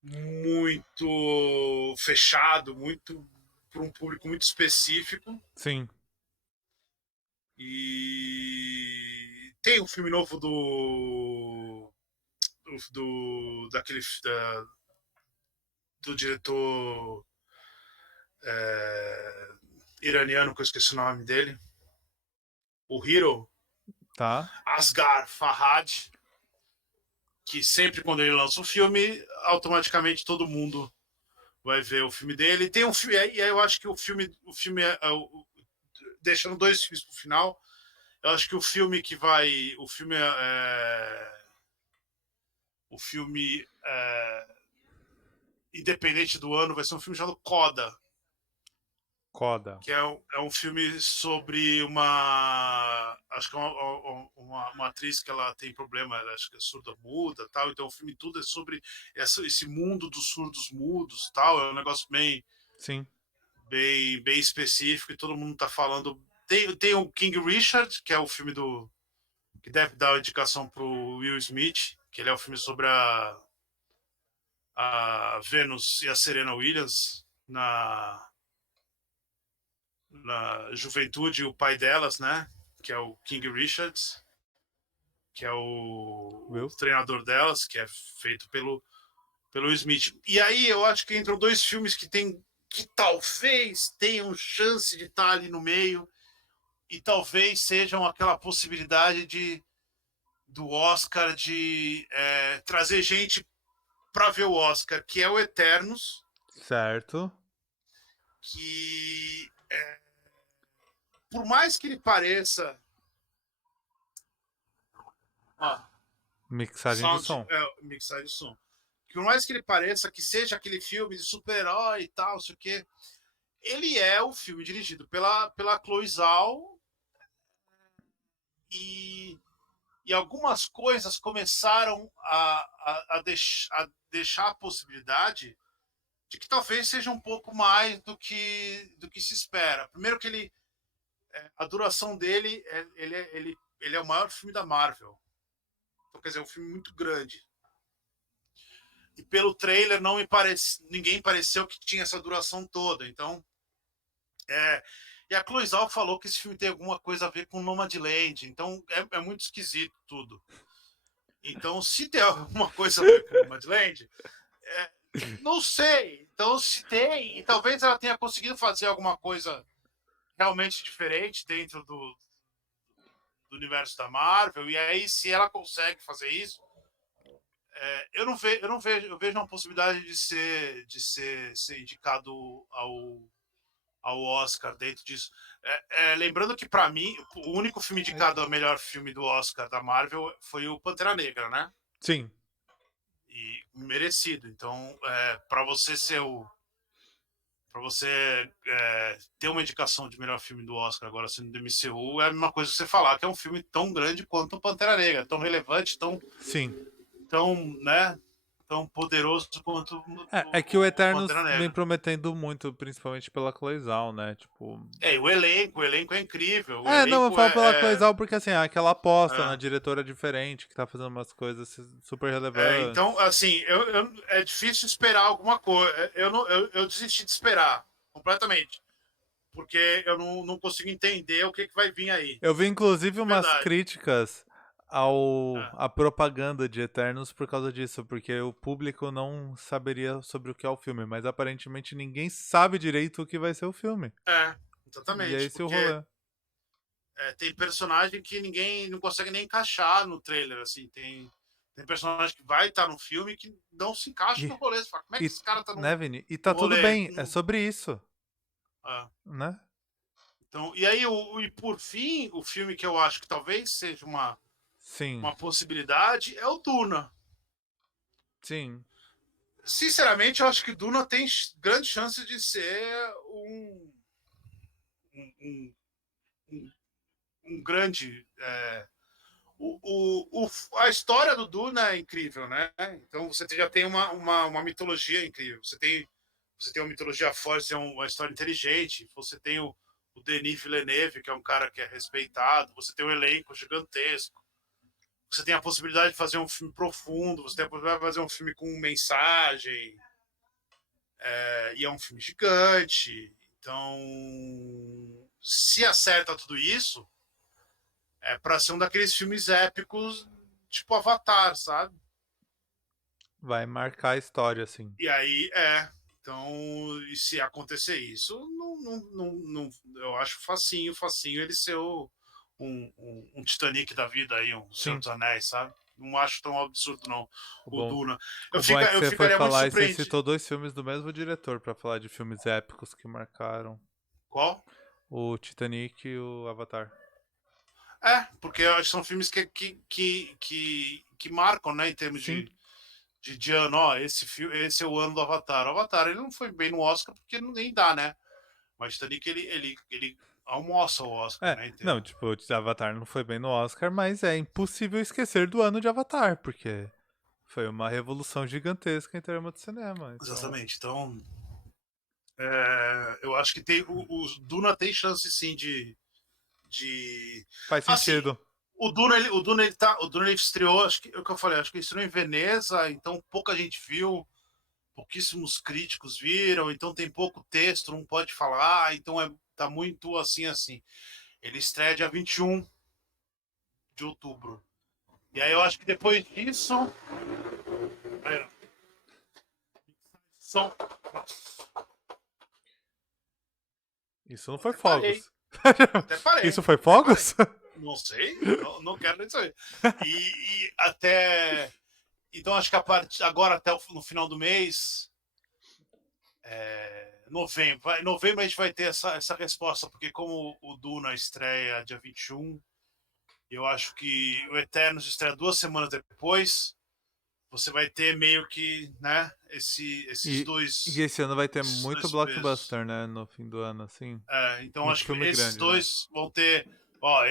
muito fechado, muito para um público muito específico. Sim. E tem um filme novo daquele do diretor iraniano, que eu esqueci o nome dele, o Hero, Tá. Asghar Farhad, que sempre quando ele lança um filme, automaticamente todo mundo vai ver o filme dele. Tem um filme, e aí eu acho que o filme deixando dois filmes pro final. Eu acho que o filme independente do ano vai ser um filme chamado Coda, Coda. que é um filme sobre acho que é uma atriz que ela tem problema, acho que é surda muda, tal. Então o filme tudo é sobre esse mundo dos surdos mudos, tal. É um negócio Sim. bem específico e todo mundo tá falando. Tem o King Richard, que é o filme que deve dar a indicação pro Will Smith, que ele é o filme sobre a Venus e a Serena Williams na juventude, o pai delas, né? Que é o King Richards, que é o Viu? treinador delas, que é feito pelo Smith. E aí eu acho que entram dois filmes que talvez tenham chance de estar ali no meio e talvez sejam aquela possibilidade do Oscar de trazer gente para ver o Oscar, que é o Eternos, Certo. que por mais que ele pareça ó, Mixagem de som. mixagem de som. Por mais que ele pareça que seja aquele filme de super-herói e tal, sei o quê, ele é o filme dirigido pela Chloe Zhao e, e algumas coisas começaram a deixar a possibilidade de que talvez seja um pouco mais do que se espera. Primeiro que a duração dele, ele é o maior filme da Marvel. Então, quer dizer, é um filme muito grande. E pelo trailer ninguém pareceu que tinha essa duração toda. Então, e a Chloe Zhao falou que esse filme tem alguma coisa a ver com Nomadland. Então, é muito esquisito tudo. Então, se tem alguma coisa a ver com Nomadland, não sei. Então, se tem, e talvez ela tenha conseguido fazer alguma coisa realmente diferente dentro do universo da Marvel. E aí, se ela consegue fazer isso, eu vejo uma possibilidade de ser indicado ao Oscar dentro disso. Lembrando que, para mim, o único filme indicado ao melhor filme do Oscar da Marvel foi o Pantera Negra, né? Sim. E merecido. Então, para você para você ter uma indicação de melhor filme do Oscar agora sendo do MCU, é a mesma coisa que você falar que é um filme tão grande quanto o Pantera Negra, tão relevante, tão Sim. tão, né, tão poderoso quanto É que o o Pantera Eternos vem Negra. prometendo muito, principalmente pela Chloe Zhao, né? Tipo. É, e o elenco é incrível, o Não, eu elenco falo pela Chloe Zhao porque assim, é aquela aposta na é. diretora diferente, que tá fazendo umas coisas super Então, relevantes. assim, é difícil esperar alguma coisa. Eu desisti de esperar completamente, porque eu não consigo entender o que vai vir aí. Eu vi inclusive De umas verdade. críticas ao É, a propaganda de Eternos por causa disso, porque o público não saberia sobre o que é o filme, mas aparentemente ninguém sabe direito o que vai ser o filme. E é exatamente, esse o porque rolê. tem personagem que ninguém não consegue nem encaixar no trailer, assim, tem personagem que vai estar no filme que não se encaixa E, no rolê. Você fala, como é que e esse cara tá né, Vini? E no tá tudo rolê? bem, é sobre isso, É. né? Então, e aí, e por fim, o filme que eu acho que talvez seja Sim, uma possibilidade é o Duna. sim. Sinceramente, eu acho que Duna tem grande chance de ser um, um, um, um grande. A história do Duna é incrível, né? Então você já tem uma mitologia incrível. Você tem uma mitologia forte, você tem uma história inteligente. Você tem o Denis Villeneuve, que é um cara que é respeitado. Você tem um elenco gigantesco. Você tem a possibilidade de fazer um filme profundo. Você tem a possibilidade de fazer um filme com mensagem. E é um filme gigante. Então, se acerta tudo isso, é para ser um daqueles filmes épicos, tipo Avatar, sabe? Vai marcar a história, assim. E aí Então, e se acontecer isso, eu acho facinho ele ser um Titanic da vida aí, um Senhor Sim. dos Anéis, sabe? Não acho tão absurdo, não, O o bom, Duna. o bom é que Eu você foi ficaria muito falar e você surpreendido. citou dois filmes do mesmo diretor pra falar de filmes épicos que marcaram. Qual? O Titanic e o Avatar. Porque eu acho que são filmes que marcam, né, em termos Sim. de ano. Ó, esse é o ano do Avatar. O Avatar ele não foi bem no Oscar porque nem dá, né? Mas Titanic ele almoça o Oscar, né, Não, inteiro. tipo, o Avatar não foi bem no Oscar, mas é impossível esquecer do ano de Avatar, porque foi uma revolução gigantesca em termos de cinema. Então, Exatamente. Então, eu acho que o Duna tem chance sim de faz assim, sentido. o Duna ele estreou, acho que é o que eu falei, acho que ele estreou em Veneza, então pouca gente viu, pouquíssimos críticos viram, então tem pouco texto, não pode falar, então tá muito assim. Ele estreia dia 21 de outubro. E aí eu acho que depois disso, aí, são Isso não foi até parei, fogos. até parei, Isso foi até parei. fogos? Não sei, não quero nem saber. E até. Então, acho que agora, até no final do mês, novembro a gente vai ter essa resposta, porque como o Duna estreia dia 21, eu acho que o Eternos estreia 2 semanas depois, você vai ter meio que, né, esses E, e dois. esse ano vai ter Esses muito dois pesos. blockbuster, né? No fim do ano, assim. Então Muito acho que filme esses grande, né? dois vão ter. Ó,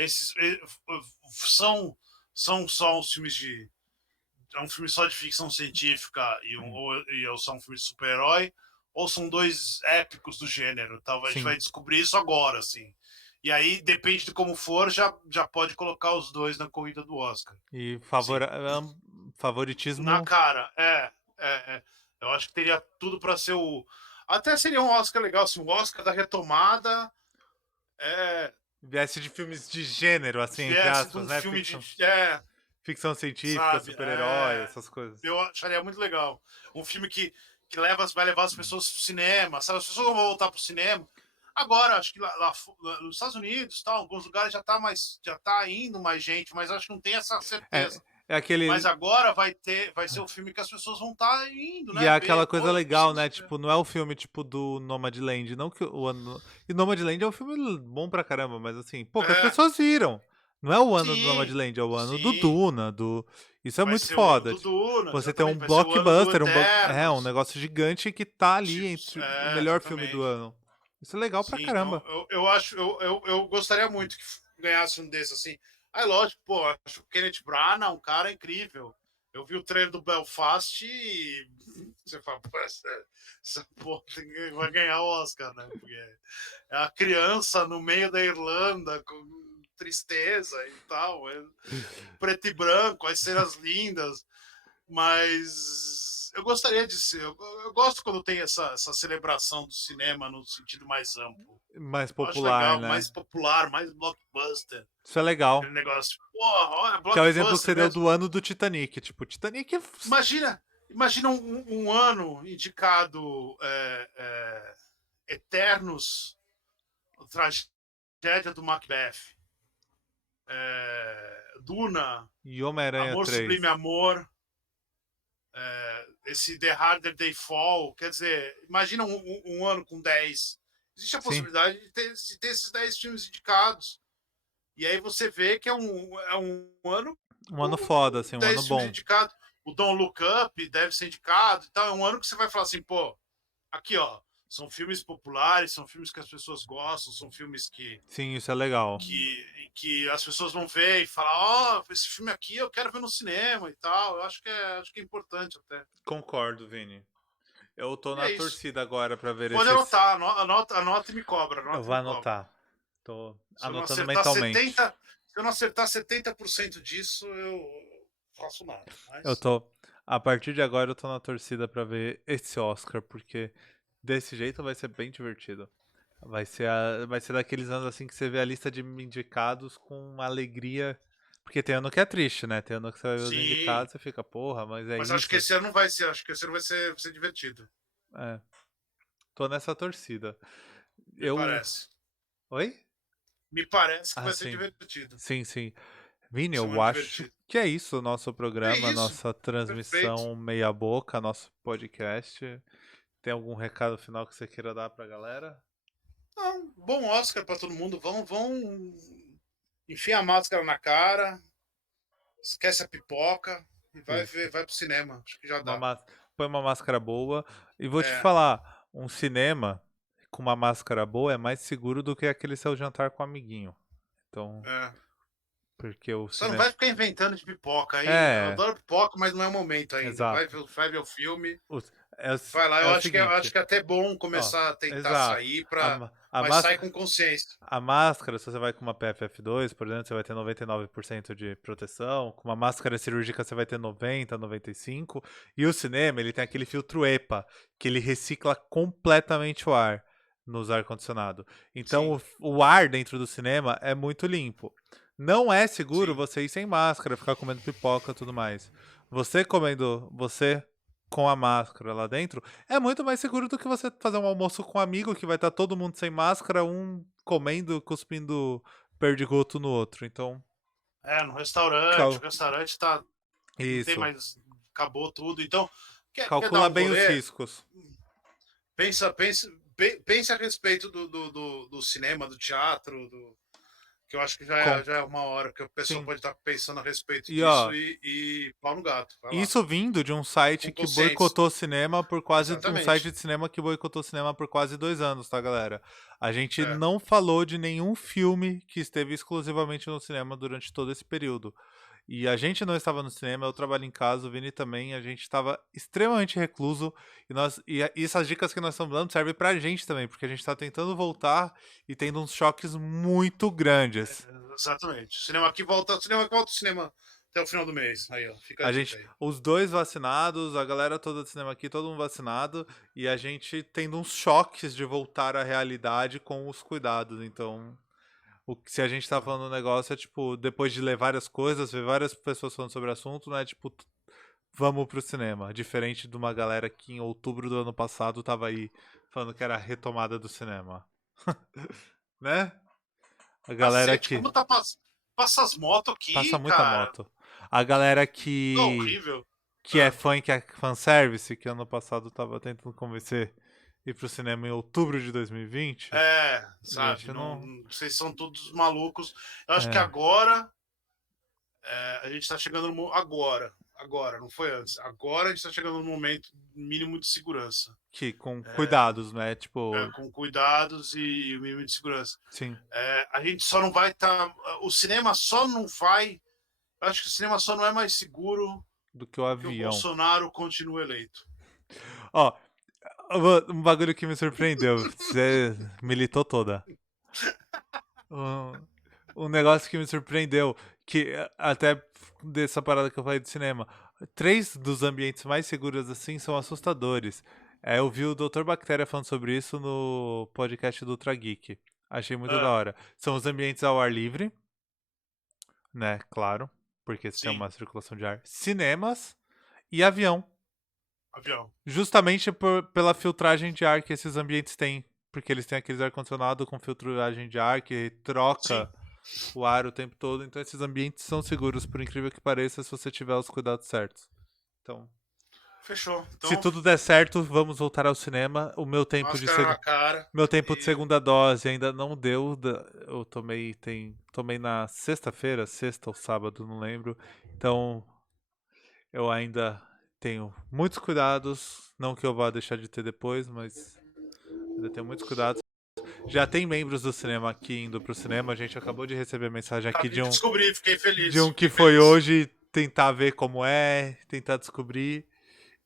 são, são só os filmes de. É um filme só de ficção científica ou são um filme de super-herói, ou são dois épicos do gênero. Talvez a gente Sim. vai descobrir isso agora, assim. E aí, depende de como for, já pode colocar os dois na corrida do Oscar. E Sim. Na favoritismo. cara, eu acho que teria tudo para ser o. Até seria um Oscar legal, assim, o Oscar da retomada. É, Viesse de filmes de gênero, assim, entre viesse de aspas, um né? filme Ficção, ficção científica, sabe? super-herói, essas coisas. Eu acharia muito legal. Um filme que vai levar as pessoas pro cinema, sabe? As pessoas vão voltar pro cinema. Agora, acho que lá nos Estados Unidos, tal, alguns lugares já tá indo mais gente, mas acho que não tem essa É, certeza. é Mas aquele. agora vai ser o filme que as pessoas vão estar indo, E né? é Ver, aquela coisa pô, legal, preciso né? ver. Tipo, não é o filme tipo do Nomadland, não que o ano. E Nomadland é um filme bom pra caramba, mas assim, poucas É, pessoas viram. Não é o ano do sim, Nomadland, é o ano do sim. Duna, do. Isso é Vai muito ser o ano foda. do Tipo, Duna, você tem um exatamente. Vai ser o ano do blockbuster, um Eternos. negócio gigante que tá ali entre o melhor filme do Exatamente. ano. Isso é legal pra Sim, então caramba. eu acho, eu gostaria muito que ganhasse um desses assim. Aí, lógico, pô, acho o Kenneth Branagh um cara incrível. Eu vi o trailer do Belfast e você fala, pô, essa porra vai ganhar o Oscar, né? Porque é a criança no meio da Irlanda com tristeza e tal, preto e branco, as cenas lindas, mas eu gostaria de ser. Eu gosto quando tem essa celebração do cinema no sentido mais amplo. Mais Eu acho popular, legal, né? mais popular, mais blockbuster. Isso é legal. Aquele negócio, porra, olha, Que é o exemplo blockbuster seria o mesmo. do ano do Titanic. Tipo, Titanic é. Imagina um ano indicado Eternos, Tragédia do Macbeth, Duna, E Homem-Aranha Amor Sublime 3. Amor, esse The Harder They Fall. Quer dizer, imagina um ano com 10. Existe a Sim. possibilidade de ter esses 10 filmes indicados. E aí você vê que é um ano Um ano foda, com assim, um ano 10 filmes bom. indicados. O Don't Look Up deve ser indicado e tal. É um ano que você vai falar assim, pô, aqui, ó, são filmes populares, são filmes que as pessoas gostam, são filmes que, Sim, isso é legal. que as pessoas vão ver e falar, ó, esse filme aqui eu quero ver no cinema e tal. Eu acho que é importante até. Concordo, Vini. Eu tô E na é isso. torcida agora pra ver Pode esse. anotar, anota e me cobra, Eu anota e vou me cobra. anotar. Tô Se eu não anotando acertar mentalmente. 70, se eu não acertar 70% disso, eu faço nada. Eu Mas tô. A partir de agora eu tô na torcida pra ver esse Oscar, porque desse jeito vai ser bem divertido. Vai ser daqueles anos assim que você vê a lista de indicados com uma alegria. Porque tem ano que é triste, né? Tem ano que você vai ver os sim, indicados e fica, porra, mas é mas acho que isso? esse ano não vai ser. Acho que esse ano vai ser divertido. É, tô nessa torcida. Me Eu. parece. Oi? Me parece que Ah, vai ser sim. divertido. Sim, sim. Vini, Vai ser um eu ano acho divertido. que é isso o nosso É programa, isso. nossa Perfeito. transmissão meia boca, nosso podcast. Tem algum recado final que você queira dar pra galera? Não, bom Oscar pra todo mundo. Vão. Enfia a máscara na cara. Esquece a pipoca. E vai Isso. ver, vai pro cinema. Acho que já Uma dá. más- Põe uma máscara boa. E vou te É, falar, um cinema com uma máscara boa é mais seguro do que aquele seu jantar com um amiguinho. Então, é. porque o Só não cinema. vai ficar inventando de pipoca aí. Eu É, adoro pipoca, mas não é o momento ainda. exato. Vai ver o filme. O- Vai lá. É Eu o acho seguinte, que é até bom ó, começar a tentar exato. sair, A, pra, ma- a mas sair máscara. com consciência. A máscara, se você vai com uma PFF2, por exemplo, você vai ter 99% de proteção. Com uma máscara cirúrgica, você vai ter 90, 95. E o cinema, ele tem aquele filtro EPA, que ele recicla completamente o ar nos ar-condicionado. Então, Sim, o ar dentro do cinema é muito limpo. Não é seguro sim. você ir sem máscara, ficar comendo pipoca e tudo mais. Você com a máscara lá dentro, é muito mais seguro do que você fazer um almoço com um amigo que vai estar todo mundo sem máscara, um comendo, cuspindo perdigoto no outro. Então, No restaurante. O cal- restaurante não tem isso. mais. Acabou tudo. Então, quer dar Calcula um bem os rolê? riscos. Pensa a respeito do cinema, do teatro, que eu acho que já Com... é uma hora que o pessoal Sim. pode estar pensando a respeito E disso ó, e pau no gato. Vai lá. isso vindo de um site Com que consciência. boicotou cinema por quase. Um site Exatamente. de cinema que boicotou cinema por quase 2 anos, tá, galera? A gente É. não falou de nenhum filme que esteve exclusivamente no cinema durante todo esse período. E a gente não estava no cinema, eu trabalho em casa, o Vini também, a gente estava extremamente recluso. E essas dicas que nós estamos dando servem pra gente também, porque a gente está tentando voltar e tendo uns choques muito grandes. Exatamente. Cinema até o final do mês. Aí, ó, fica a A dica gente, aí. os dois vacinados, a galera toda do cinema aqui, todo mundo vacinado, e a gente tendo uns choques de voltar à realidade com os cuidados. Então, se a gente tá falando um negócio é tipo, depois de ler várias coisas, ver várias pessoas falando sobre o assunto, não é tipo, vamos pro cinema. Diferente de uma galera que em outubro do ano passado tava aí falando que era a retomada do cinema. Né? A galera Cacete, que como passa as motos passa aqui, muita cara. moto. A galera Tá horrível. que é Ah, fã, que é fanservice, que ano passado tava tentando convencer ir pro cinema em outubro de 2020. sabe? Gente, não. Vocês são todos malucos. Eu acho que É, agora a gente tá chegando no. Agora, não foi antes. Agora a gente tá chegando no momento mínimo de segurança. que com É, cuidados, né? Tipo, com cuidados e o mínimo de segurança. sim. A gente só não vai estar. O cinema só não vai. Eu acho que o cinema só não é mais seguro do que o Que o avião. Bolsonaro continua eleito. Ó, um bagulho que me surpreendeu. Você militou toda. Um negócio que me surpreendeu, que até dessa parada que eu falei de cinema. 3 dos ambientes mais seguros assim são assustadores. Eu vi o Dr. Bactéria falando sobre isso no podcast do Ultra Geek. Achei muito da Ah, hora. São os ambientes ao ar livre, né? Claro, porque você tem sim, uma circulação de ar. Cinemas e avião. avião. Justamente pela filtragem de ar que esses ambientes têm. Porque eles têm aqueles ar-condicionado com filtragem de ar que Sim, troca o ar o tempo todo. Então esses ambientes são seguros, por incrível que pareça, se você tiver os cuidados certos. Então, fechou. se Então, tudo der certo, vamos voltar ao cinema. O máscara na cara meu tempo de e segunda dose ainda não deu. Eu tomei na sexta-feira, sexta ou sábado, não lembro. Então, eu ainda tenho muitos cuidados. Não que eu vá deixar de ter depois, mas ainda tenho muitos cuidados. Já tem membros do cinema aqui indo pro cinema. A gente acabou de receber mensagem aqui acabei de descobrir, fiquei de feliz, um que fiquei foi feliz. hoje tentar ver como é, tentar descobrir.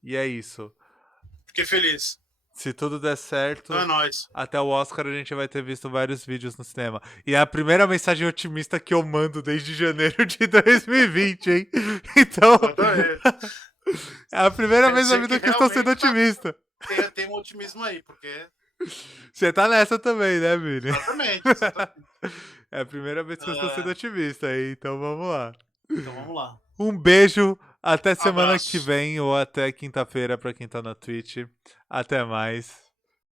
E é isso. Fiquei feliz. Se tudo der Então é certo, nóis. até o Oscar a gente vai ter visto vários vídeos no cinema. E é a primeira mensagem otimista que eu mando desde janeiro de 2020, hein? Então, Adorei. é a primeira Quer vez na dizer que vida que eu estou sendo realmente otimista. tem um otimismo aí, porque. Você tá nessa também, né, Vini? Exatamente, exatamente. É a primeira vez que eu estou sendo Ah, otimista, hein? Então vamos lá. então vamos lá. Um beijo, até semana que Abraço. vem ou até quinta-feira pra quem tá na Twitch. Até mais.